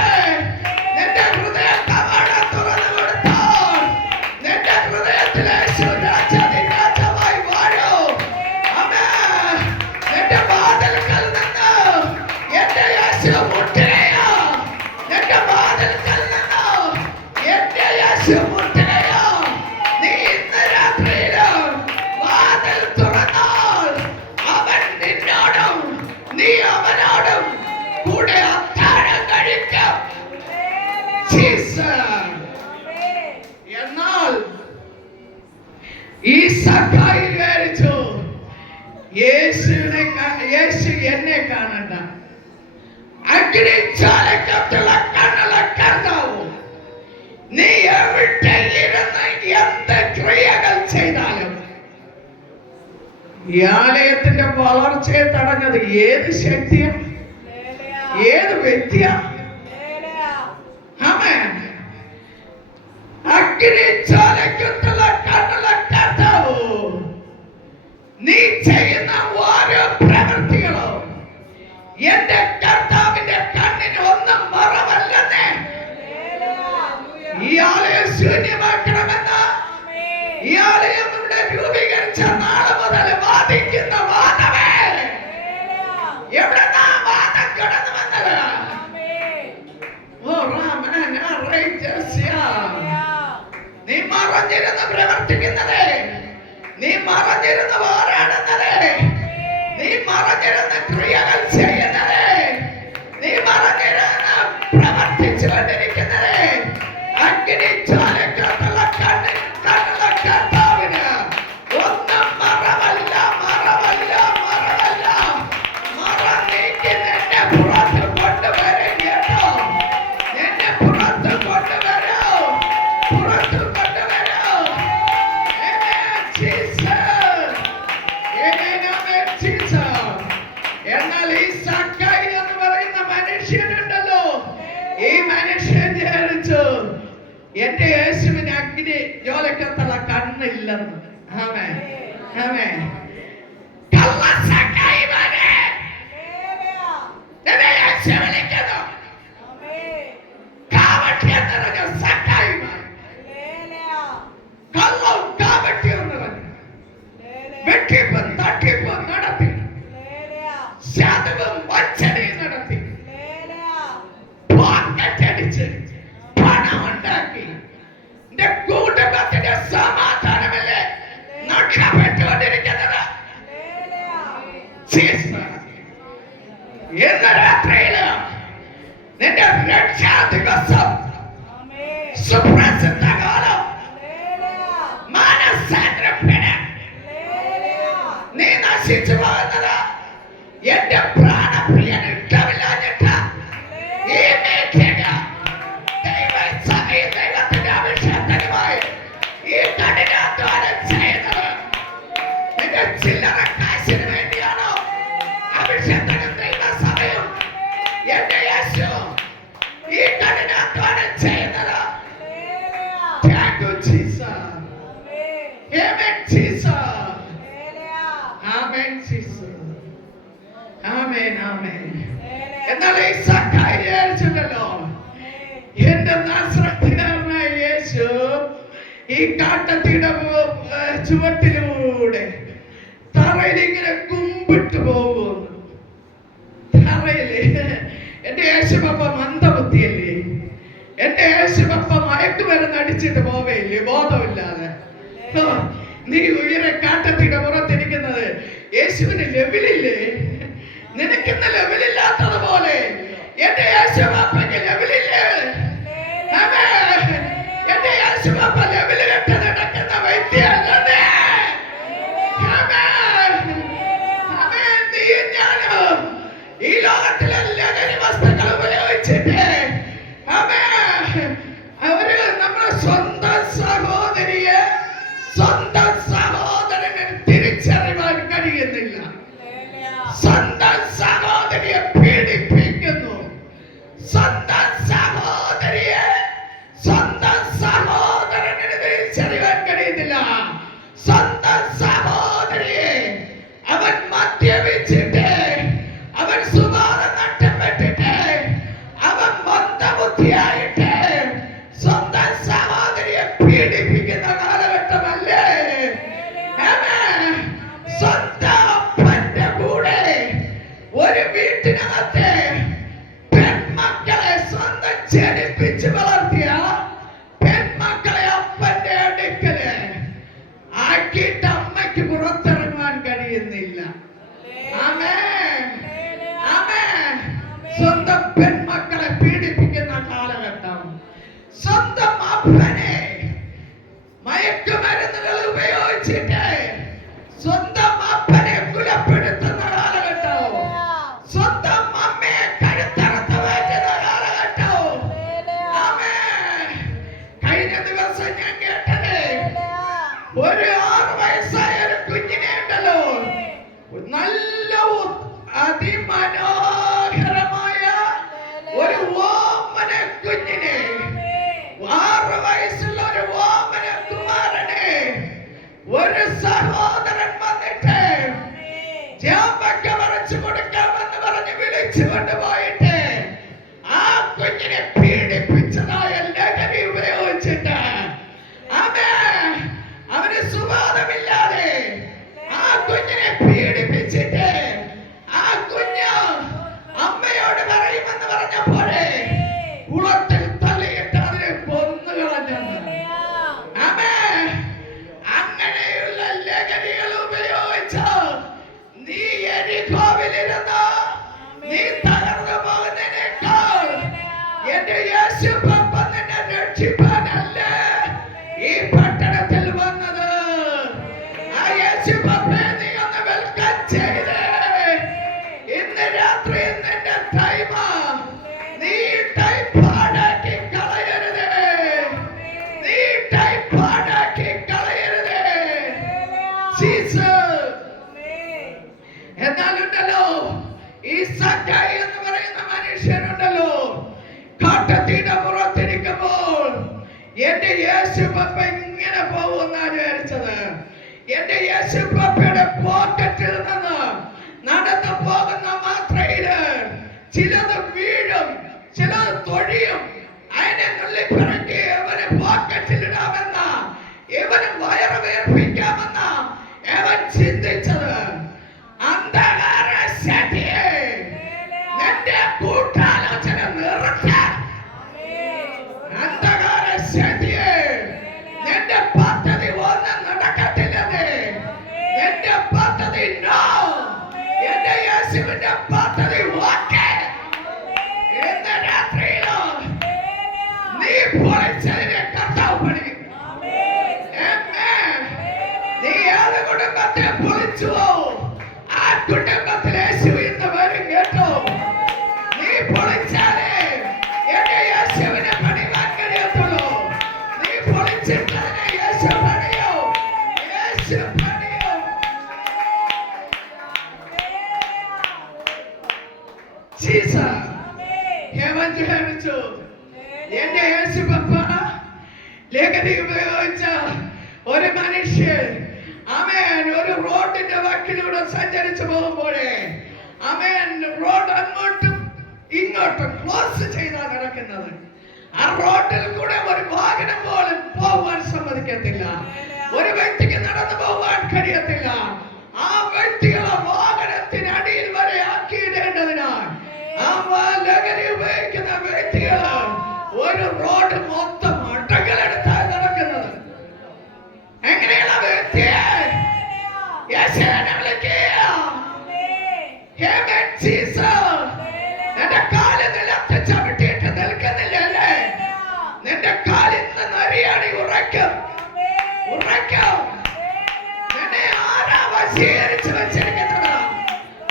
നിന്റെ ഹൃദയ കവാടം തുറന്നു കൊടുത്താൽ നിന്റെ ഹൃദയത്തിൽ യേശു രാജാവായി വാഴും. ആമേൻ. നിന്റെ വാതിൽക്കൽ നിന്ന് എന്റെ യേശു മുട്ടേ ഈ ആലയത്തിന്റെ വളർച്ചയെ തടഞ്ഞത് ഏത് ശക്തിയാ, ഏത് വ്യക്തിയാ? ആമേൻ. അഗ്നിജ്വാലയ്ക്കുള്ള കണ്ണുള്ള കർത്താവ്, നീ ചെയ്യുന്ന ഓരോ പ്രവൃത്തികളും എന്റെ കർത്താവിന്റെ കണ്ണിന് ഒന്നും മറവല്ലെന്നേ. ഈ ആലയം ശൂന്യമാക്കണമെന്ന് ഈ ആലയം ഇവിടെ രൂപീകരിച്ച നാളെ മുതൽ വാദിക്കുന്ന വാദമേ, എവിടെ വാദം കിടന്നു വന്നത്? നീ മറഞ്ഞിരുന്ന് പ്രവർത്തിക്കുന്നത്, നീ മറഞ്ഞിരുന്ന് പോരാടുന്നത്, നീ മറഞ്ഞിരുന്ന് ക്രിയകൾ ചെയ്യുന്നത്, നീ മറഞ്ഞിരുന്ന് പ്രവർത്തിച്ചുകൊണ്ടിരിക്കുന്നത്, അഗ്നിജ്വാലയ്ക്കുള്ള കണ്ണുള്ള കർത്താവിന് ഒന്നും മറവല്ല, മറവല്ല, മറവല്ല. മറന്നേക്ക് നിന്നെ പുറത്ത് കൊണ്ടുവരും കേട്ടോ, നിന്നെ പുറത്ത് കൊണ്ടുവരും, പുറത്ത് കൊണ്ടുവരും. എന്നാൽ ഈ സക്കായി എന്ന് പറയുന്ന മനുഷ്യനുണ്ടല്ലോ, ഈ മനുഷ്യൻ വിചാരിച്ചു എന്റെ യേശുവിന് അഗ്നി ജ്വാലയ്ക്കത്തുള്ള കണ്ണില്ലെന്ന്. ആമേൻ, ആമേൻ. കള്ള സക്കായിമാനെ നിന്നെ യേശു വിളിക്കുന്നു. കാവട്യം നിറഞ്ഞ സക്കായിമാൻ, കള്ളവും കാവട്യം നിറഞ്ഞ വെട്ടിപ്പും തട്ടിപ്പും നടത്തി, ശാതവും വഞ്ചനയും നടത്തി, പോക്കറ്റടിച്ച് പണം ഉണ്ടാക്കി എന്റെ കുടുംബത്തിന്റെ സമാധാനമല്ലേ നഷ്ടപ്പെട്ടുകൊണ്ടിരിക്കുന്നത്. ഇന്ന് രാത്രിയില് നിന്റെ രക്ഷാ ദിവസം, സുപ്രസിദ്ധ കാലം, മാനസാന്തരപ്പെടാൻ നീ നശിച്ചു പോകുന്നത് എന്റെ പ്രാണപ്രിയൻ ഇഷ്ടമില്ലാഞ്ഞിട്ട് ഈ മേഖല ദൈവത്തിന്റെ അഭിഷേകത്തിനുമായി ഈ കഠിനാധ്വാനം ചെയ്യുന്നത് നിന്റെ ചില്ലറ കാശിന് വേണ്ടിയാണോ? അഭിഷേകത്തിനും ദൈവസഭയും എന്റെ യേശു ഈ കഠിനാധ്വാനം ചെയ്യുന്നത്. Thank you, Jesus. Amen, Jesus. Amen, Jesus. Amen, amen. എന്നാൽ ഈ സക്കായി വിചാരിച്ചിട്ടല്ലോ, എന്റെ നാസറേത്തുകാരനായ യേശു ഈ കാട്ടത്തിയുടെ ചുവട്ടിലൂടെ തറയിൽ ഇങ്ങനെ കുമ്പിട്ട് പോകുന്നു. തറയില് എന്റെ യേശുപ്പ മന്ദബുദ്ധിയല്ലേ, എന്റെ യേശുപ്പ മയക്കുമരുന്ന് അടിച്ചിട്ട് പോവേയില്ലേ ബോധമില്ലാതെ? നീ ഉയരെ കാട്ടത്തിയുടെ പുറത്തിരിക്കുന്നത് യേശുവിന് ലെവലില്ലേ? നിനക്കുന്ന ലെവലില്ലാത്തതുപോലെ എന്റെ യേശുപ്പയ്ക്ക് ലെവലില്ലേ? എന്റെ യേശുപ്പ ലെവല് കെട്ട് നടക്കുന്ന വ്യക്തിയല്ലേ? നീ ഞാനും ഈ ലോകത്തിലെ ലഹരി വസ്തുക്കൾ ഉപയോഗിച്ചിട്ട് അവര് നമ്മുടെ സ്വന്തം സഹോദരിയെ സ്വന്തം സഹോദരനെ തിരിച്ചറിയാൻ കഴിയുന്നില്ല. സ്വന്തം സഹോദരിയെ പീഡിപ്പിക്കുന്നു. സ്വന്തം സഹോദരിയെ സ്വന്തം സഹോദരനെ തിരിച്ചറിയാൻ കഴിയുന്നില്ല. സ്വന്തം സഹോദരിയെ അവൻ മദ്യപിച്ചിട്ട്, അവൻ സുബോധം നഷ്ടപ്പെട്ടിട്ട്, അവൻ മന്ദബുദ്ധിയായിട്ട് സ്വന്തം സഹോദരിയെ പീഡിപ്പിക്കുന്ന കാലഘട്ടമല്ലേ? സ്വന്തം അപ്പന്റെ കൂടെ ഒരു വീട്ടിനകത്തെ പെൺമക്കളെ സ്വന്തം ജനിപ്പിച്ച് വളർത്തിയ പെൺമക്കളെ അപ്പന്റെ അടുക്കല് ആക്കിയിട്ട് അമ്മയ്ക്ക് പുറത്തിറങ്ങാൻ കഴിയുന്നില്ല. ആമേൻ, ആമേൻ. സ്വന്തം പെൺമക്കളെ പീഡിപ്പിക്കുന്ന കാലഘട്ടം, സ്വന്തം അപ്പനെ മയക്കുമരുന്നുകൾ ഉപയോഗിച്ചിട്ട് സ്വന്തം അപ്പനെ കുലപ്പെടുത്തുന്ന കാലഘട്ടവും, സ്വന്തം അമ്മയെ കഴുത്തറുത്ത് മാറ്റുന്ന കാലഘട്ടവും. കഴിഞ്ഞ ദിവസം ഞാൻ കേട്ടത് ഒരു 6 വയസ്സായ ഒരു കുഞ്ഞിനെ ഉണ്ടല്ലോ, എന്റെ യേശു പപ്പ ഇങ്ങനെ പോകുമെന്നാ വിചാരിച്ചത്. എന്റെ യേശു പപ്പയുടെ പോക്കറ്റിൽ നിന്ന് നടന്നു പോകുന്ന മാത്രയില് ചിലത് വീഴും, ചിലത് തൊഴിയും. അതിനെ നുള്ളിപ്പിറക്കി അവന് പോക്കറ്റിലിടാമെന്ന, ഇവന് വയറ് വേർപ്പിക്കാമെന്ന അവൻ ചിന്തിച്ചത്. അന്ധകാര ശക്തിയെ നിന്റെ കൂട്ടാലോചന നിർത്താൻ, അന്ധകാര ശക്തിയെ നിന്റെ പദ്ധതി ഒന്നും നടക്കത്തില്ലെന്നേ. നിന്റെ പദ്ധതി നോ, എന്റെ യേശുവിന്റെ പദ്ധതി ഓക്കേ. ഇന്ന് രാത്രിയിലോ നീ പൊളിച്ചതിനെ കർത്താവ് പണിയും. നീ ഏത് കുടുംബത്തെ പൊളിച്ചുവോ ആ കുടുംബത്തിൽ യേശു ഇന്ന് വരും കേട്ടോ. നീ പൊളിച്ചാലേ എന്റെ യേശുവിനെ പണിവാൻ കഴിയത്തുള്ളൂ. നീ പൊളിച്ചിട്ടതിനെ യേശു പണിയോ, യേശു പണിയോ. ജീസസ് ഹെവൻ വിചാരിച്ചു എന്റെ യേശു പപ്പ ലേഖനി ഉപയോഗിച്ച ഒരു മനുഷ്യൻ അവൻ ഒരു റോഡിന്റെ വക്കിലൂടെ സഞ്ചരിച്ചു പോകുമ്പോഴേ അവൻ റോഡ് അങ്ങോട്ടും ഇങ്ങോട്ടും ക്ലോസ് ചെയ്താ നടക്കുന്നത്. ആ റോഡിൽ കൂടെ ഒരു വാഹനം പോലും പോകാൻ സമ്മതിക്കത്തില്ല. ഒരു വ്യക്തിക്ക് നടന്നു പോകാൻ കഴിയത്തില്ല. ആ വ്യക്തികളെ വാഹനത്തിനടിയിൽ വരെ ആക്കിയിടേണ്ടതിനാൽ ആ ലഹരി ഉപയോഗിക്കുന്ന വ്യക്തികള് ഒരു റോഡ് മൊത്തം അടകളെടുത്താൽ നടക്കുന്നത്. എങ്ങനെയുള്ള വ്യക്തിയെ യേശുവിനെ വിളിക്കുക. ഹേമൻ ജീസസ്, നിന്റെ കാല് നിലത്ത് ചവിട്ടിയിട്ട് നിൽക്കുന്നില്ലല്ലേ? നിന്റെ കാലിൽ നിന്ന് അറിയാടി ഉറയ്ക്കും, ഉറയ്ക്കും. നിന്നെ ആരാ വശീകരിച്ച് വെച്ചിരിക്കുന്നത്?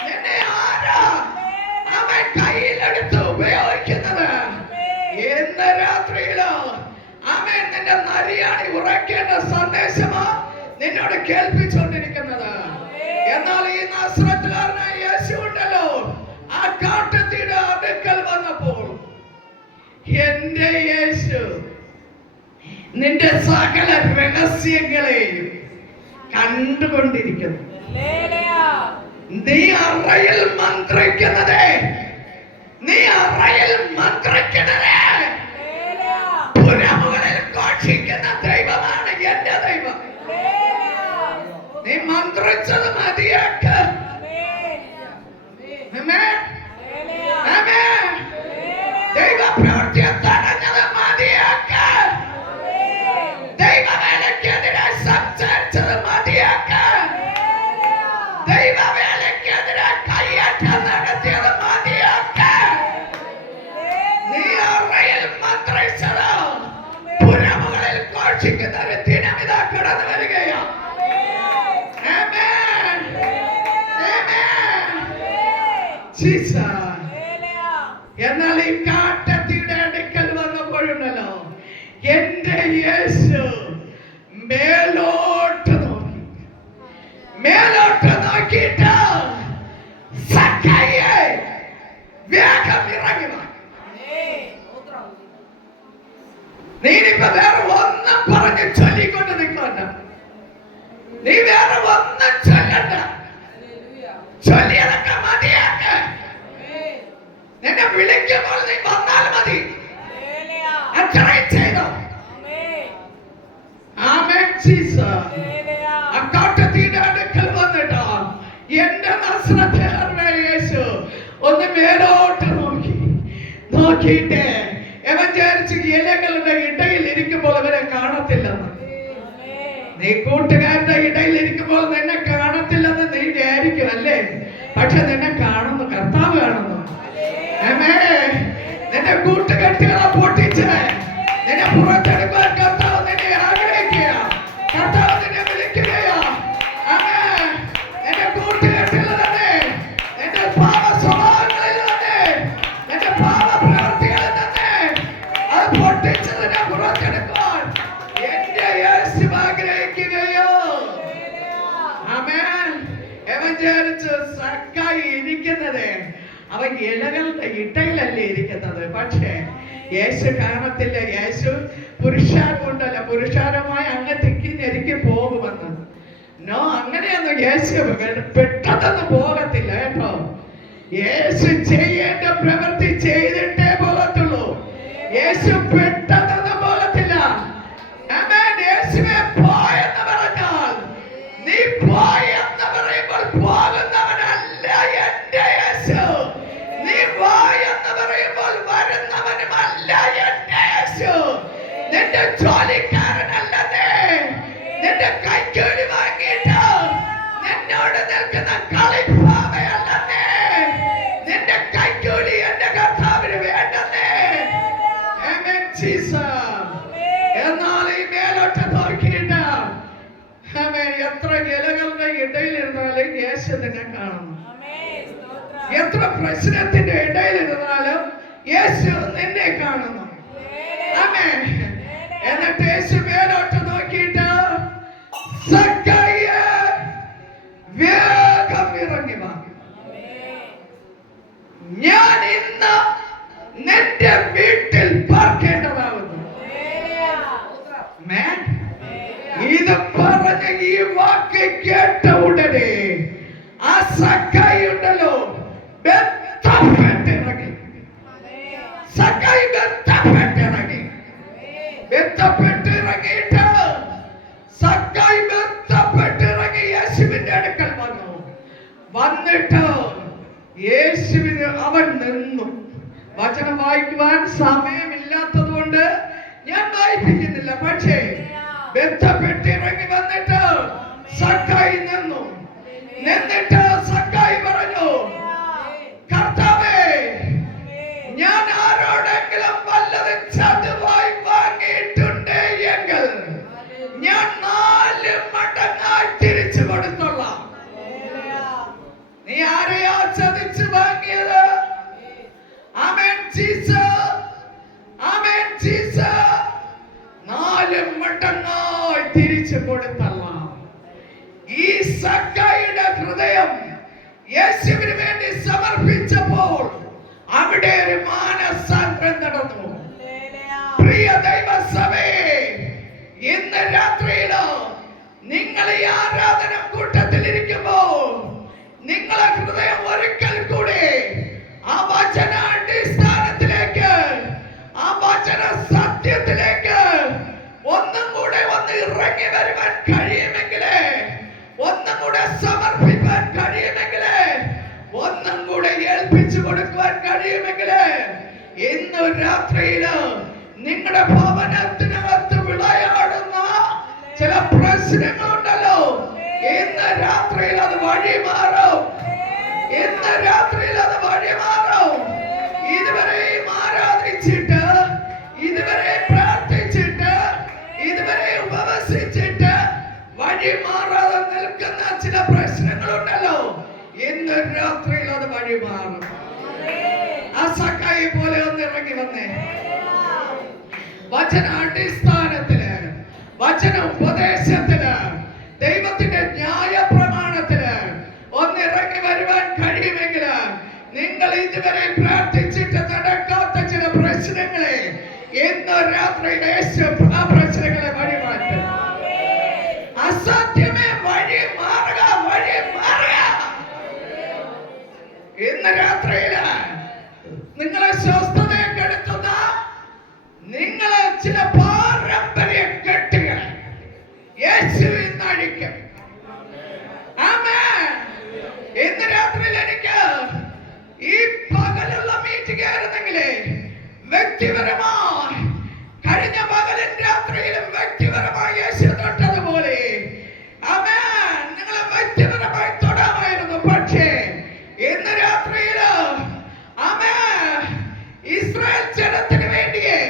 നിന്നെ ആരാ അവൻ കയ്യിലെടുത്ത് ഉപയോഗിക്കുന്നത്? ഇന്ന് രാത്രിയിലോ അവൻ നിന്റെ നരിയാണി ഉറയ്ക്കേണ്ട സന്ദേശമാ നിന്നോട് കേൾപ്പിച്ചുകൊണ്ടിരിക്കുന്നത്. എന്നാൽ ഈ നസ്രത്തുകാരനായ യേശു ഉണ്ടല്ലോ, ആ കാട്ടത്തിയുടെ അടുക്കൽ വന്നപ്പോൾ എന്റെ യേശു നിന്റെ സകല രഹസ്യങ്ങളെയും കണ്ടുകൊണ്ടിരിക്കുന്നു. നീ അറയിൽ മന്ത്രിക്കുന്നതേ, നീ അറയിൽ മന്ത്രിക്കുന്നതേ പുരമുകളിൽ ഘോഷിക്കുന്ന ദൈവമാണ് എന്റെ ദൈവം. നീ മന്ത്രിച്ചത് മതിയാക്ക. ദൈവ പ്രവൃത്തിയെ തടഞ്ഞത് മതിയാക്ക. ദൈവവേലയ്ക്കെതിരെ സംസാരിച്ചത് മതിയാക്ക. ദൈവവേലയ്ക്കെതിരെ കയ്യേറ്റം നടത്തിയത് മതിയാക്ക. നീ അറയിൽ മന്ത്രിച്ചത് പുരമുകളിൽ ഘോഷിക്കുന്ന ഒരു ദിനമിത കടന്നു വരികയാണ്. എന്നാൽ ഈ കാട്ടത്തിയുടെ അടുക്കൽ വന്നപ്പോഴുണ്ടല്ലോ എന്റെ യേശു മേലോട്ട് നോക്കി, മേലോട്ട് നോക്കിയിട്ട് സഖായിയെ വേഗം ഇറങ്ങി വാ. നീനിപ്പോ വേറെ ഒന്നും പറഞ്ഞ് ചൊല്ലിക്കൊണ്ട് നിൽക്കണ്ട. നീ വേറെ ഒന്നും ചൊല്ലണ്ട. ചൊല്ലിയതൊക്കെ മതിയാക്ക. നിന്നെ വിളിക്കുമ്പോൾ നീ വന്നാൽ മതി. അത്രയും ചെയ്തോ. ആമേൻ ജീസസ്. അക്കാട്ടത്തിന്റെ അടുക്കൽ വന്നിട്ടോ എന്റെ നസ്രത്തുകാരനായ യേശു ഒന്ന് മേലോട്ട് നോക്കി, നോക്കിയിട്ട് അവൻ വിചാരിച്ച് ഇലകളുടെ ഇടയിൽ ഇരിക്കുമ്പോൾ അവരെ കാണത്തില്ലെന്ന്. നീ കൂട്ടുകാരുടെ ഇടയിൽ ഇരിക്കുമ്പോൾ നിന്നെ കാണത്തില്ലെന്ന് നീ വിചാരിക്കും അല്ലേ? പക്ഷെ നിന്നെ കാണുന്നു, കർത്താവ് കാണുന്നു. നിന്റെ കൂട്ടുകെട്ടുകളെ പൊട്ടിച്ച് നിന്നെ പുറത്തെടുക്കാൻ കർത്താവ് നിന്നെ ആഗ്രഹിക്കുക. കർത്താവ് നിന്നെ വിളിക്കുകയാ. നിന്റെ കൂട്ടുകെട്ടിൽ തന്നെ, നിന്റെ പാപ സ്വഭാവങ്ങളിൽ തന്നെ, നിന്റെ പാപ പ്രവൃത്തികളിൽ തന്നെ അത് പൊട്ടിച്ച് നിന്നെ പുറത്തെടുക്കാൻ എന്റെ യേശു ആഗ്രഹിക്കുകയോ. ആമേൻ. വിചാരിച്ച് സക്കായി ഇരിക്കുന്നത് അവൻ ഇലകളുടെ ഇടയിലല്ലേ ഇരിക്കുന്നത്. പക്ഷേ യേശു കാണത്തില്ല. യേശു പുരുഷാരം കൊണ്ട് പുരുഷാരമായി അങ്ങ് തിക്കി ഞെരുക്കി പോകുമെന്ന്. നോ, അങ്ങനെയൊന്നും യേശു പെട്ടെന്ന് പോകത്തില്ല കേട്ടോ. യേശു ചെയ്യേണ്ട പ്രവൃത്തി ചെയ്തിട്ടേ പോകത്തുള്ളൂ. യേശു പെട്ടെന്ന് പോകത്തില്ല. ആമേൻ. യേശുവേ പോയെന്ന് പറഞ്ഞാൽ, നീ പോയെന്ന് പറയുമ്പോൾ പോകുന്നവനല്ല എന്റെ യേശു. നീ പോയെന്ന് പറയുമ്പോൾ വരുന്നവനുമല്ല എന്റെ യേശു. നിന്റെ ജോലിക്കാരനല്ലേ, നിന്റെ കൈക്കൂലി വാങ്ങിയിട്ട് നിന്നോട് നിൽക്കുന്ന കളിപ്പാവയല്ലേ, നിന്റെ കൈക്കൂലി എന്റെ കർത്താവിന് വേണ്ടതേ. ആമേൻ ജീസസ്. എന്നാൽ ഈ മേലോട്ട് നോക്കിയിട്ട് ആമേൻ, എത്ര വിലകളുടെ ഇടയിലിരുന്നാലും യേശു നിന്നെ കാണുന്നു. എത്ര പ്രശ്നത്തിന്റെ ഇടയിലിരുന്നാലും യേശു നിന്നെ കാണുന്നു. ആമേൻ. എന്നിട്ട് യേശു മേലോട്ട് നോക്കിയിട്ട് സക്കായിയെ വേഗം ഇറങ്ങി വാ, ഞാൻ ഇന്ന് നിന്റെ വീട്ടിൽ പാർക്കേണ്ടതാവുന്നു. ആമേൻ. ഇത് പറഞ്ഞ ഈ വാക്ക് കേട്ട ഉടനെ ആ സക്കായി ഉണ്ടല്ലോ ബന്ധപ്പെട്ടിറങ്ങി. സക്കായി ബന്ധപ്പെട്ടിറങ്ങി. ബന്ധപ്പെട്ടിറങ്ങിയിട്ട് സക്കായി ബന്ധപ്പെട്ടിറങ്ങി യേശുവിന്റെ അടുക്കൽ വന്നു. വന്നിട്ട് യേശുവിന് അവൻ നിന്നു. വചനം വായിക്കുവാൻ സമയമില്ലാത്തത് കൊണ്ട് ഞാൻ വായിപ്പിക്കുന്നില്ല. പക്ഷേ ബന്ധപ്പെട്ടിറങ്ങി വന്നിട്ട് സക്കായി നിന്നു. നിന്നിട്ട് സക്കായി പറഞ്ഞു, കർത്താവേ, ഞാൻ ആരോടെങ്കിലും വല്ലതും ചതുവായി വാങ്ങിയിട്ടുണ്ട് എങ്കിൽ ഞാൻ 4 മടങ്ങായി തിരിച്ചു കൊടുത്തോളാം. നീ ആരെയാ ചതിച്ചു വാങ്ങിയത്? ആമേൻ ജീസസ്. ആമേൻ ജീസസ്. 4 മടങ്ങായി തിരിച്ചു കൊടുത്തോളാം. ഈ സക്കായിയുടെ ഹൃദയം യേശുവിന് വേണ്ടി സമർപ്പിച്ചപ്പോൾ അവിടെ ഒരു മാനസാന്തരം നടന്നു. പ്രിയ ദൈവസഭയെ, ഇന്ന് രാത്രിയിലോ നിങ്ങൾ ഈ ആരാധന കൂട്ടത്തിൽ ഇരിക്കുമ്പോൾ നിങ്ങളെ ഹൃദയം ഒരിക്കൽ കൂടെ ആ വചനാടിസ്ഥാനത്തിലേക്ക്, ആ വചന സത്യത്തിലേക്ക് ഒന്നും കൂടെ ഒന്ന് ഇറങ്ങി വരുവാൻ കഴിയുമെങ്കിലേ, ഒന്നും കൂടെ സമർപ്പിക്കാൻ കഴിയുമെങ്കിലേ, ഒന്നും കൂടെ ഏൽപ്പിച്ചു കൊടുക്കുവാൻ കഴിയുമെങ്കിലേ, ഇന്ന് രാത്രിയില് നിങ്ങളുടെ ഭവനത്തിനകത്ത് വിളയാടുന്ന ചില പ്രശ്നങ്ങളുണ്ടല്ലോ, ഇന്ന് രാത്രിയിൽ അത് വഴിമാറും. ഇന്ന് രാത്രിയിൽ അത് വഴിമാറും. ഇതുവരെയും ആരാധിച്ചിട്ട്, ഇതുവരെ പ്രാർത്ഥിച്ചിട്ട്, ഇതുവരെ ഉപവസിച്ചിട്ട് വഴിമാറാതെ നിൽക്കുന്ന ചില പ്രശ്നങ്ങളുണ്ടല്ലോ, ഇന്ന് രാത്രിയിൽ അത് വഴിമാറും. ആ സക്കായി പോലെ ഒന്ന് ഇറങ്ങി വന്നേ. വചനാടിസ്ഥാനത്തില്, വചന ഉപദേശത്തില്, ദൈവത്തിന്റെ ന്യായ പ്രമാണത്തില് ഒന്ന് ഇറങ്ങി വരുവാൻ കഴിയുമെങ്കിൽ നിങ്ങൾ ഇതുവരെ പ്രാർത്ഥിച്ചിട്ട് നടക്കാത്ത ചില പ്രശ്നങ്ങളെ ഇന്ന് രാത്രിയിൽ യേശു ആ പ്രശ്നങ്ങളെ വഴിമാറ്റും. അസാധ്യമേ വഴി മാറുക, വഴി മാറുക. ഇന്ന് രാത്രിയില് നിങ്ങളെ സ്വസ്ഥതയെ കെടുത്തുന്ന നിങ്ങളെ ചില പാരമ്പര്യ കെട്ടുകൾ യേശു ഇന്ന് അഴിക്കും. ആമേൻ. ഇന്ന് രാത്രിയിൽ എനിക്ക് ഈ പകലുള്ള മീറ്റിംഗ് ആയിരുന്നെങ്കിലേ വ്യക്തിപരമായി കഴിഞ്ഞ പകലും രാത്രിയിലും വ്യക്തിപരമായി യേശു തൊട്ടതുപോലെ ആമേൻ നിങ്ങളെ വ്യക്തിപരമായി തൊടാമായിരുന്നു. പക്ഷേ ഇന്ന് രാത്രിയില് ആമേൻ ഇസ്രായേൽ ജനത്തിന് വേണ്ടിയേ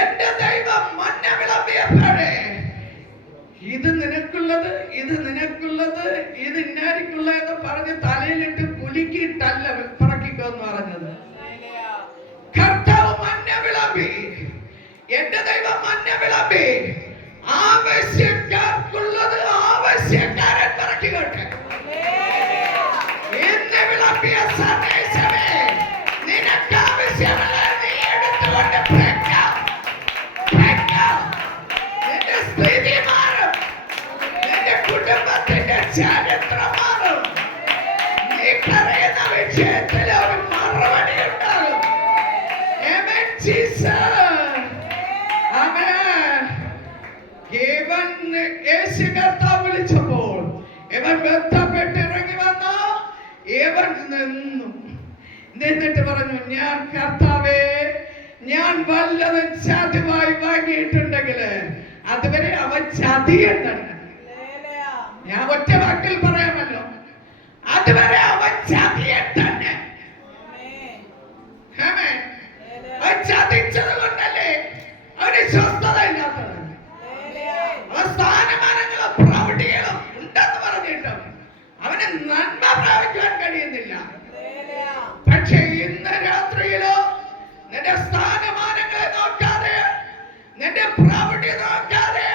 എന്റെ ദൈവം മന്ന വിളമ്പിയപ്പോഴേ ഇത് നിനക്കുള്ളത്, ഇത് നിനക്കുള്ളത്, ഇത് ഇന്നാരിക്കുള്ള എന്ന് പറഞ്ഞ് തലയിലിട്ട് കുലുക്കിയിട്ടല്ല പറക്കിക്കോന്ന് പറഞ്ഞത്. കർത്താവ് മന്ന വിളമ്പി, എന്റെ ദൈവം മന്ന വിളമ്പി. ആവശ്യക്കാർക്കുള്ളത് ആവശ്യക്കാരൻ പറക്കിക്കോട്ടെ. ഇന്ന് വിളമ്പിയ സന്ദേശമേ നിനക്ക് ആവശ്യമുള്ള നീ എടുത്തുകൊണ്ട് Jesus. Amen. ഇവൻ യേശു കർത്താവ് വിളിച്ചപ്പോൾ ഇവൻ ബന്ധപ്പെട്ട് ഇറങ്ങി വന്നു. ഇവൻ നിന്നിട്ട് പറഞ്ഞു, ഞാൻ കർത്താവേ, ഞാൻ വല്ലതും ചതിവായി വാങ്ങിയിട്ടുണ്ടെങ്കിൽ അതുവരെ അവൻ ചതിയൻ തന്നെ. ഞാൻ ഒറ്റ വാക്കിൽ പറയാമല്ലോ, അതുവരെ അവൻ ചതിയൻ തന്നെ. അവൻ ചതിച്ചത് കൊണ്ടല്ലേ അവന് സ്വസ്ഥത ഇല്ലാത്തത്. അവൻ സ്ഥാനമാനങ്ങളും പ്രൗഢികളും ഉണ്ടെന്ന് പറഞ്ഞിട്ടും അവന് നന്മ പ്രാപിക്കാൻ കഴിയുന്നില്ല. പക്ഷെ ഇന്ന് രാത്രിയിലോ നിന്റെ സ്ഥാനമാനങ്ങളെ നോക്കാതെ, നിന്റെ പ്രൗഢി നോക്കാതെ,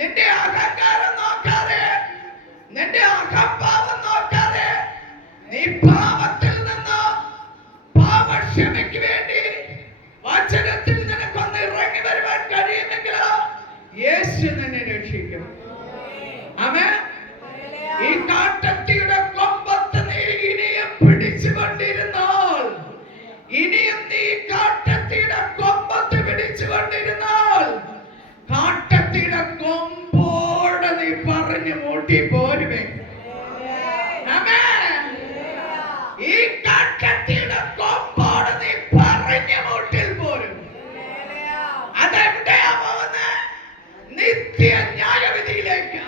നിന്റെ അഹങ്കാരം നോക്കാതെ, നിന്റെ അഹംഭാവം നോക്കാതെ, നീ പാപത്തിൽ നിന്ന് പാപക്ഷമയ്ക്ക് വേണ്ടി വചനത്തിൽ നിനക്കൊന്ന് ഇറങ്ങി വരുവാൻ കഴിയുമെങ്കിലോ യേശു നിന്നെ രക്ഷിക്കും. ആമേൻ. ഈ കാട്ടത്തിയുടെ കൊമ്പത്ത് നീ ഇനിയും പിടിച്ചുകൊണ്ടിരുന്നാൽ, ഇനിയും നീ കാട്ടത്തിയുടെ കൊമ്പത്ത് പിടിച്ചുകൊണ്ടിരുന്നാൽ, കാട്ടത്തിയുടെ കൊമ്പോട് നീ പറഞ്ഞു മൂട്ടി പോരുമേ. ആമേൻ. ഈ കാട്ടത്തിയുടെ കൊമ്പോട് നീ പറഞ്ഞു മൂട്ടിൽ പോരും. അതെവിടെയാ പോകുന്നത്? നിത്യ ന്യായവിധിയിലേക്ക്,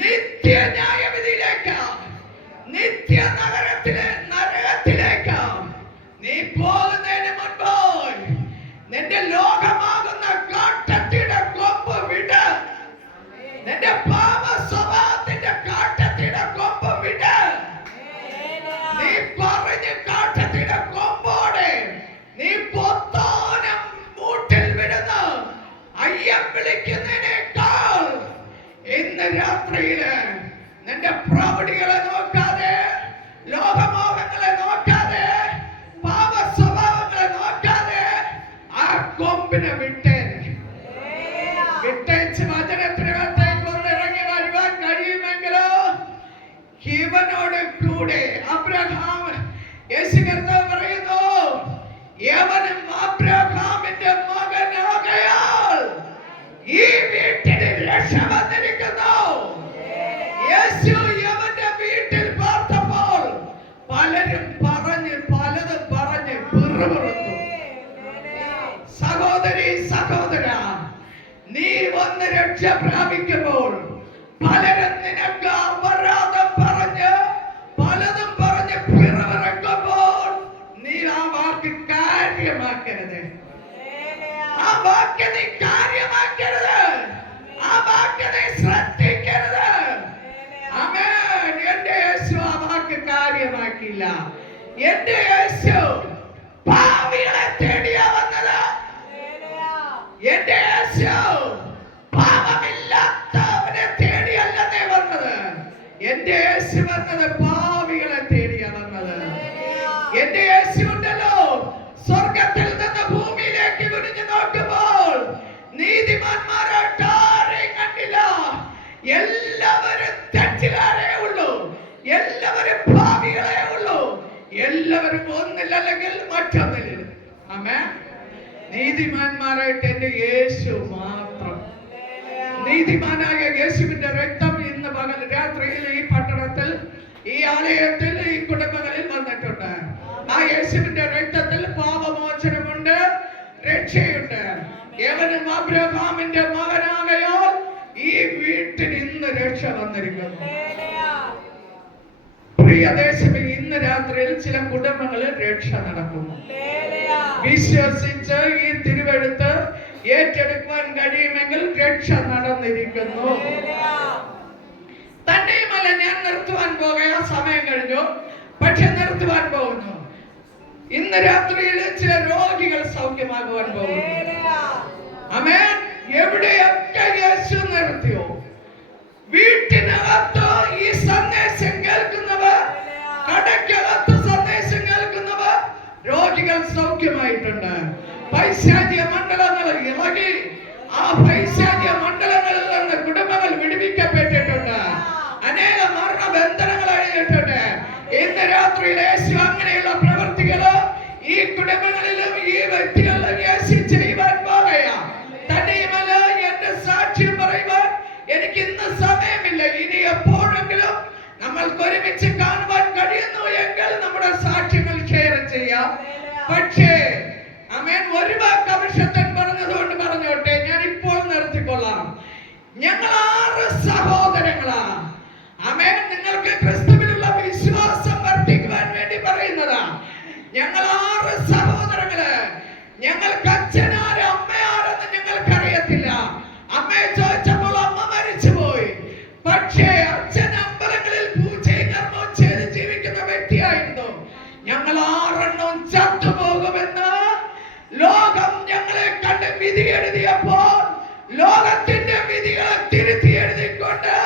നിത്യ ന്യായവിധിയിലേക്ക്, നിത്യ നരകത്തിലേക്ക് നീ പോകുന്നതിന് മുൻപ് നിന്റെ ലോകമാകുന്ന കാട്ടത്തിയുടെ കൊമ്പ് വിട്. നിന്റെ പാപ സ്വഭാവത്തിന്റെ കാട്ടത്തിയുടെ കൊമ്പ് വിട്. നീ പറഞ്ഞ് കാട്ടത്തിയുടെ കൊമ്പോടെ നീ പൊത്താനം മൂട്ടിൽ വിടുന്നു. അയ്യം വിളിക്കുന്നതിനേക്കാൾ ഇന്ന് രാത്രിയില് നിന്റെ പ്രവൃത്തികളെ നോക്കാതെ, ലോകമോഹങ്ങളെ നോക്കാതെ, പാപ സ്വഭാവങ്ങളെ നോക്കാതെ ആ കൊമ്പിനെ വിട്ടേച്ച് വചനത്തിനകത്തേക്ക് ഒന്ന് ഇറങ്ങി വരുവാൻ കഴിയുമെങ്കിലോ ഇവനോട് കൂടെ അബ്രഹാം, യേശു കർത്താവ് പറയുന്നു, യവനും അബ്രഹാമിന്റെ മകനാകയാൽ ഈ വീട്ടിന് രക്ഷ വന്നിരിക്കുന്നു. യേശു യവന്റെ വീട്ടിൽ പാർത്തപ്പോൾ പലതും പറഞ്ഞ് പിറുപിറുത്തു. സഹോദരി, സഹോദര, നീ വന്ന് രക്ഷ പ്രാപിക്കുമ്പോൾ പലരും നിനക്ക് അപരാധം പറഞ്ഞ് പലതും പറഞ്ഞ് പിറുപിറുക്കുമ്പോൾ നീ ആ വാക്ക് കാര്യമാക്കരുത്. ആ വാക്ക് നീ കാര്യമാക്കരുത്. ആ വാക്ക് നീ ശ്രദ്ധിക്കരുത്. ആമേൻ. എന്റെ യേശു ആ വാക്ക് കാര്യമാക്കില്ല. എന്റെ യേശു പാപികളെ തേടിയാ വന്നത്. എന്റെ യേശു പാപമില്ലാത്തവനെ തേടിയല്ലേ വന്നത്. എന്റെ യേശു വന്നത് പാപികളെ തേടിയാ വന്നത്. എന്റെ യേശു ഉണ്ടല്ലോ, സ്വർഗത്തിൽ നിന്ന് ഭൂമിയിലേക്ക് കുനിഞ്ഞു നോക്കുമ്പോൾ നീതിമാന്മാരായിട്ട് ആരെയും കണ്ടില്ല. എല്ലാവരും തെറ്റുകാരേ ഉള്ളൂ, എല്ലാവരും പാപികളേ ഉള്ളൂ, എല്ലാവരും ഒന്നില്ലെങ്കിൽ മറ്റൊന്നില്ല. ആമേൻ. നീതിമാന്മാരായിട്ട് എന്റെ യേശു മാത്രം. നീതിമാനായ യേശുവിന്റെ രക്തം ഇന്ന് പകൽ രാത്രിയിൽ ഈ പട്ടണത്തിൽ, ഈ ആലയത്തിൽ, ഈ കുടുംബങ്ങളിൽ വന്നിട്ടുണ്ട്. ആ യേശുവിന്റെ രക്തത്തിൽ പാപമോചനമുണ്ട്, രക്ഷയുണ്ട്. യവനും അബ്രഹാമിന്റെ മകനാകയാൽ ഈ വീട്ടിന് ഇന്ന് രക്ഷ വന്നിരിക്കുന്നു. പ്രിയദേശമേ, ഇന്ന് രാത്രിയിൽ ചില കുടുംബങ്ങളിൽ രക്ഷ നടക്കുന്നു. വിശ്വസിച്ച് ഈ തിരുവെഴുത്ത് ഏറ്റെടുക്കുവാൻ കഴിയുമെങ്കിൽ രക്ഷ നടന്നിരിക്കുന്നു. തന്നെയുമല്ല, ഞാൻ നിർത്തുവാൻ പോകുക, സമയം കഴിഞ്ഞു, പക്ഷെ നിർത്തുവാൻ പോകുന്നു. ഇന്ന് രാത്രിയിൽ ചില രോഗികൾ സൗഖ്യമാകുവാൻ പോകുന്നു. ആമേൻ. എവിടെയൊക്കെ യേശു നിർത്തിയോ, വീട്ടിനകത്ത് ഈ സന്ദേശം കേൾക്കുന്നവർ, കടയ്ക്കകത്ത് സന്ദേശം കേൾക്കുന്നവർ, രോഗികൾ സൗഖ്യമായിട്ടുണ്ട്. പൈശാചിക മണ്ഡലങ്ങൾ ഇളകി ആ പൈശാചിക മണ്ഡലങ്ങളിൽ നിന്ന് കുടുംബങ്ങൾ വിടുവിക്കപ്പെട്ടിട്ടുണ്ട്. അനേക മരണബന്ധനങ്ങൾ അഴിഞ്ഞിട്ടുണ്ട്. ഇന്ന് രാത്രിയിൽ യേശു അങ്ങനെയുള്ള പ്രവൃത്തികൾ ഈ കുടുംബങ്ങളിലും ഈ വ്യക്തി യേശു ചെയ്യുവാൻ പോകുകയാ. തന്നെയുമല്ല, എന്റെ സാക്ഷ്യം പറയുവാൻ എനിക്ക് ഇന്ന് സമയമില്ല. ഇനി എപ്പോഴെങ്കിലും നമ്മൾക്ക് ഒരുമിച്ച് കാണുവാൻ കഴിയുന്നു എങ്കിൽ നമ്മുടെ സാക്ഷ്യങ്ങൾ ഷെയർ ചെയ്യാം. പക്ഷേ ആമേൻ, ഒരു വാക്ക് അഭിഷക്തൻ പറഞ്ഞതുകൊണ്ട് പറഞ്ഞോട്ടെ, ഞാൻ ഇപ്പോൾ നിർത്തിക്കൊള്ളാം. ഞങ്ങൾ 6 സഹോദരങ്ങളാ. ആമേൻ, നിങ്ങൾക്ക് ക്രിസ്തുവിലുള്ള വിശ്വാസം വർദ്ധിക്കുവാൻ വേണ്ടി പറയുന്നതാ. ഞങ്ങൾ 6 സഹോദരങ്ങള്. ഞങ്ങൾക്ക് അച്ഛനാര് അമ്മയാരെന്ന് ഞങ്ങൾക്ക് അറിയത്തില്ല. അമ്മയെ ചോദിച്ചപ്പോൾ അമ്മ മരിച്ചുപോയി. പക്ഷേ അച്ഛൻ അമ്പലങ്ങളിൽ പൂജയും കർമ്മവും ചെയ്ത് ജീവിക്കുന്ന വ്യക്തിയായിരുന്നു. ഞങ്ങൾ 6 ചത്തുപോകുമെന്ന് ലോകം ഞങ്ങളെ കണ്ട് വിധി എഴുതിയപ്പോൾ ലോകത്തിന്റെ വിധികളെ തിരുത്തി എഴുതിക്കൊണ്ട്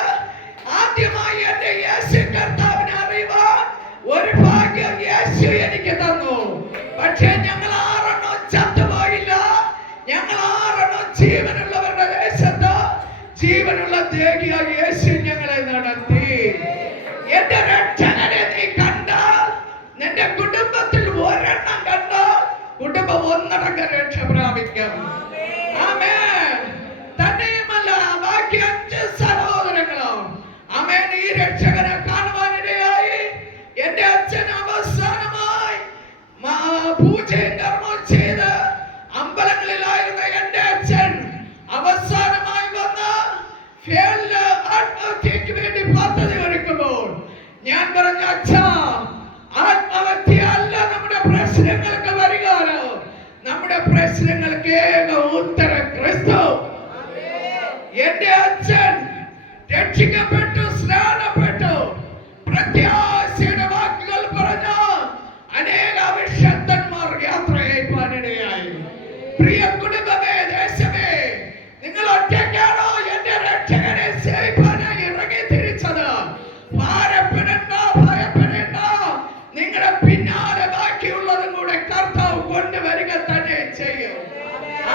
ആദ്യമായി എന്റെ യേശു കർത്താവിനെ അറിയുവാൻ ഒരു ഭാഗ്യം യേശു എനിക്ക് തന്നു. പക്ഷേ ഞങ്ങൾ 6 ചത്തുപോയില്ല. ഞങ്ങൾ 6 ജീവനുള്ളവരുടെ ദേശത്ത് ജീവനുള്ള ദേഹിയ യേശു ഞങ്ങളെ നടത്തി. എന്റെ രക്ഷകനെ നീ കണ്ടാൽ, നിന്റെ കുടുംബത്തിൽ ഒരെണ്ണം കണ്ടാൽ കുടുംബം ഒന്നടങ്കം രക്ഷ പ്രാപിക്കും. ആമേൻ. തന്നെയുമല്ല, ബാക്കി 5 സഹോദരങ്ങളോ ആമേൻ ഈ രക്ഷകനെ കാണുവാനിടയായി. എന്റെ അച്ഛൻ അവസാനമായി പൂജയും കർമ്മവും ചെയ്ത് അമ്പലങ്ങളിലായിരുന്ന എന്റെ അച്ഛൻ അവസാനമായി വന്ന് ആത്മഹത്യക്ക് വേണ്ടി പദ്ധതി ഒരുക്കുമ്പോൾ ഞാൻ പറഞ്ഞു, അച്ഛാ, ആത്മഹത്യ അല്ല നമ്മുടെ പ്രശ്നങ്ങൾക്ക് പരിഹാരം. നമ്മുടെ പ്രശ്നങ്ങൾക്ക് ഏക ഉത്തരം ക്രിസ്തു. എന്റെ അച്ഛൻ രക്ഷിക്കപ്പെട്ടു, സ്നാനപ്പെട്ടു, പ്രത്യാശയുടെ വാക്കുകൾ പറഞ്ഞ അനേക അഭിഷക്തന്മാർ യാത്രയായി. പ്രിയ കുടുംബമേ, ദേശമേ, നിങ്ങൾ ഒറ്റയ്ക്കാണോ എന്റെ രക്ഷകനെ സേവിക്കാനായി ഇറങ്ങി തിരിച്ചത്? ഭാരപ്പെടേണ്ട, ഭയപ്പെടേണ്ട. നിങ്ങളുടെ പിന്നാലെ ബാക്കിയുള്ളതും കൂടെ കർത്താവ് കൊണ്ടുവരിക തന്നെ ചെയ്യും.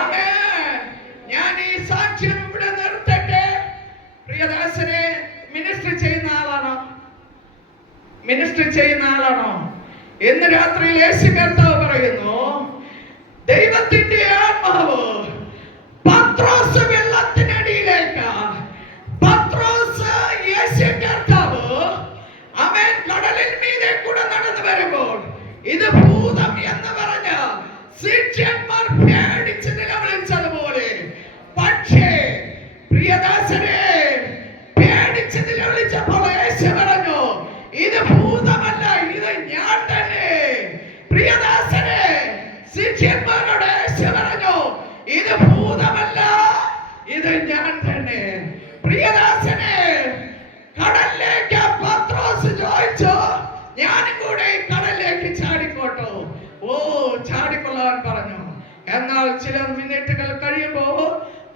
ആമേൻ. ഞാൻ ഈ സാക്ഷ്യം ഇവിടെ നിർത്തട്ടെ. പ്രിയദാസനെ, മിനിസ്റ്റർ ചെയ്യുന്ന ആളാണോ? ഇന്ന് രാത്രിയിൽ യേശു കർത്താവ് പറയുന്നു, ദൈവത്തിന്റെ ആത്മാവ് പത്രോസ് വെള്ളത്തിനടിയിലേക്ക്, പത്രോസ് യേശു കർത്താവ് ആമേൻ കടലിൽ മീതെ കൂടെ നടന്നു വരുമ്പോൾ ഇത് ഭൂതം എന്ന് പറഞ്ഞ ശിഷ്യന്മാർ പേടിച്ച് നിലവിളിച്ചതുപോലെ. പക്ഷേ പ്രിയദാസനെ, പേടിച്ച് നിലവിളിച്ചപ്പോൾ യേശു പറഞ്ഞു, ഇത് ഭൂതമല്ല, ഇത് ഞാൻ തന്നെ. പ്രിയദാസനെ, ശിഷ്യന്മാരോട് യേശു പറഞ്ഞു, ഇത് ഭൂതമല്ല, ഇത് ഞാൻ തന്നെ. പ്രിയദാസനെ, കടലിലേക്ക് പത്രോസ് ചോദിച്ചു, ഞാനും കൂടെ കടലിലേക്ക് ചാടിക്കോട്ടോ? ഓ, ചാടിക്കൊള്ളാൻ പറഞ്ഞു. എന്നാൽ ചില മിനിറ്റുകൾ കഴിയുമ്പോൾ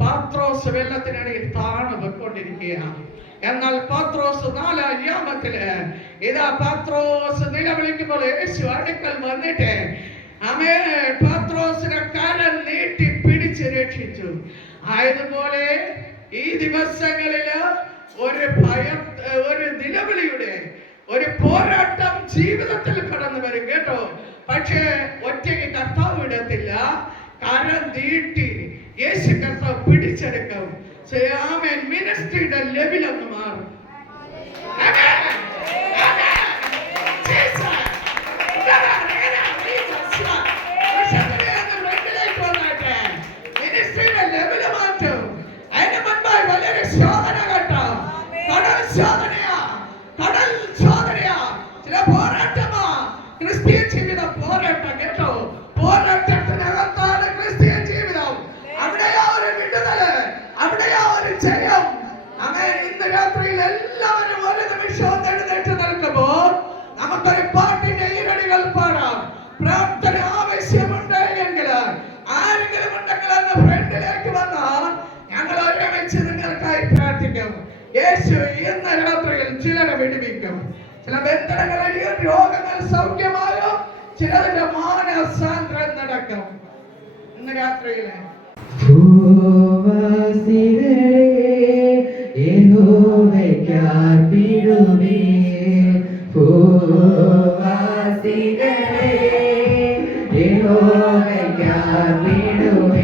പത്രോസ് വെള്ളത്തിനിടയിൽ താണു പോയിക്കൊണ്ടിരിക്കുകയാണ്. എന്നാൽ പത്രോസ് 4-ാം യാമത്തില് ഇതാ പത്രോസ് നിലവിളിക്കുമ്പോൾ യേശു അടുക്കൽ വന്നിട്ട് ആമേൻ പത്രോസിനെ കരം നീട്ടി പിടിച്ച് രക്ഷിച്ചു. ആയതുപോലെ ഈ ദിവസങ്ങളില് ഒരു നിലവിളിയുടെ ഒരു പോരാട്ടം ജീവിതത്തിൽ കടന്നു വരും കേട്ടോ. പക്ഷേ ഒറ്റയ്ക്ക് കർത്താവ് വിടത്തില്ല. കരം നീട്ടി യേശു കർത്താവ് പിടിച്ചെടുക്കും. ആമേൻ. മിനിസ്ട്രിയുടെ ലെവലൊന്ന് മാറും. മിനിസ്ട്രിയുടെ ലെവല് മാറ്റും. അതിന് മുൻപായി വളരെ ശോധന കേട്ടോ. കടൽ ശോധനയാ, കടൽ ശോധനയാ. ചില പോരാട്ടമാ ക്രിസ്തീയ ജീവിതം. പോരാട്ടം കേട്ടോ. പോരാട്ടത്തിനകത്താണ് ക്രിസ്തീയ ജീവിതം. അവിടെയാ ഒരു വിടുതല്, അവിടെയാ ഒരു ജയം. അങ്ങനെ ഇന്ന് രാത്രിയിൽ എല്ലാവരും ഒരു നിമിഷവും എഴുന്നേറ്റ് നിൽക്കുമ്പോൾ നമുക്കൊരു പാട്ടിന്റെ ഈരടികൾ പാടാം. പ്രാർത്ഥന ആവശ്യമുണ്ട് എങ്കിൽ ആരെങ്കിലും ഉണ്ടെങ്കിൽ അന്ന് ഫ്രണ്ടിലേക്ക് വന്നാൽ ഞങ്ങൾ ഒരുമിച്ച് നിങ്ങൾക്കായി പ്രാർത്ഥിക്കും. യേശു ഇന്ന് രാത്രിയിൽ ചിലരെ വിടുവിക്കും. ചില ബന്ധനങ്ങളിൽ രോഗങ്ങൾ സൗഖ്യമാകും. ചിലരുടെ മാനസാന്തരം നടക്കും. ഇന്ന് രാത്രിയിലെ യഹോവയ്ക്കാർപ്പിടുവീൻ വിടുവേ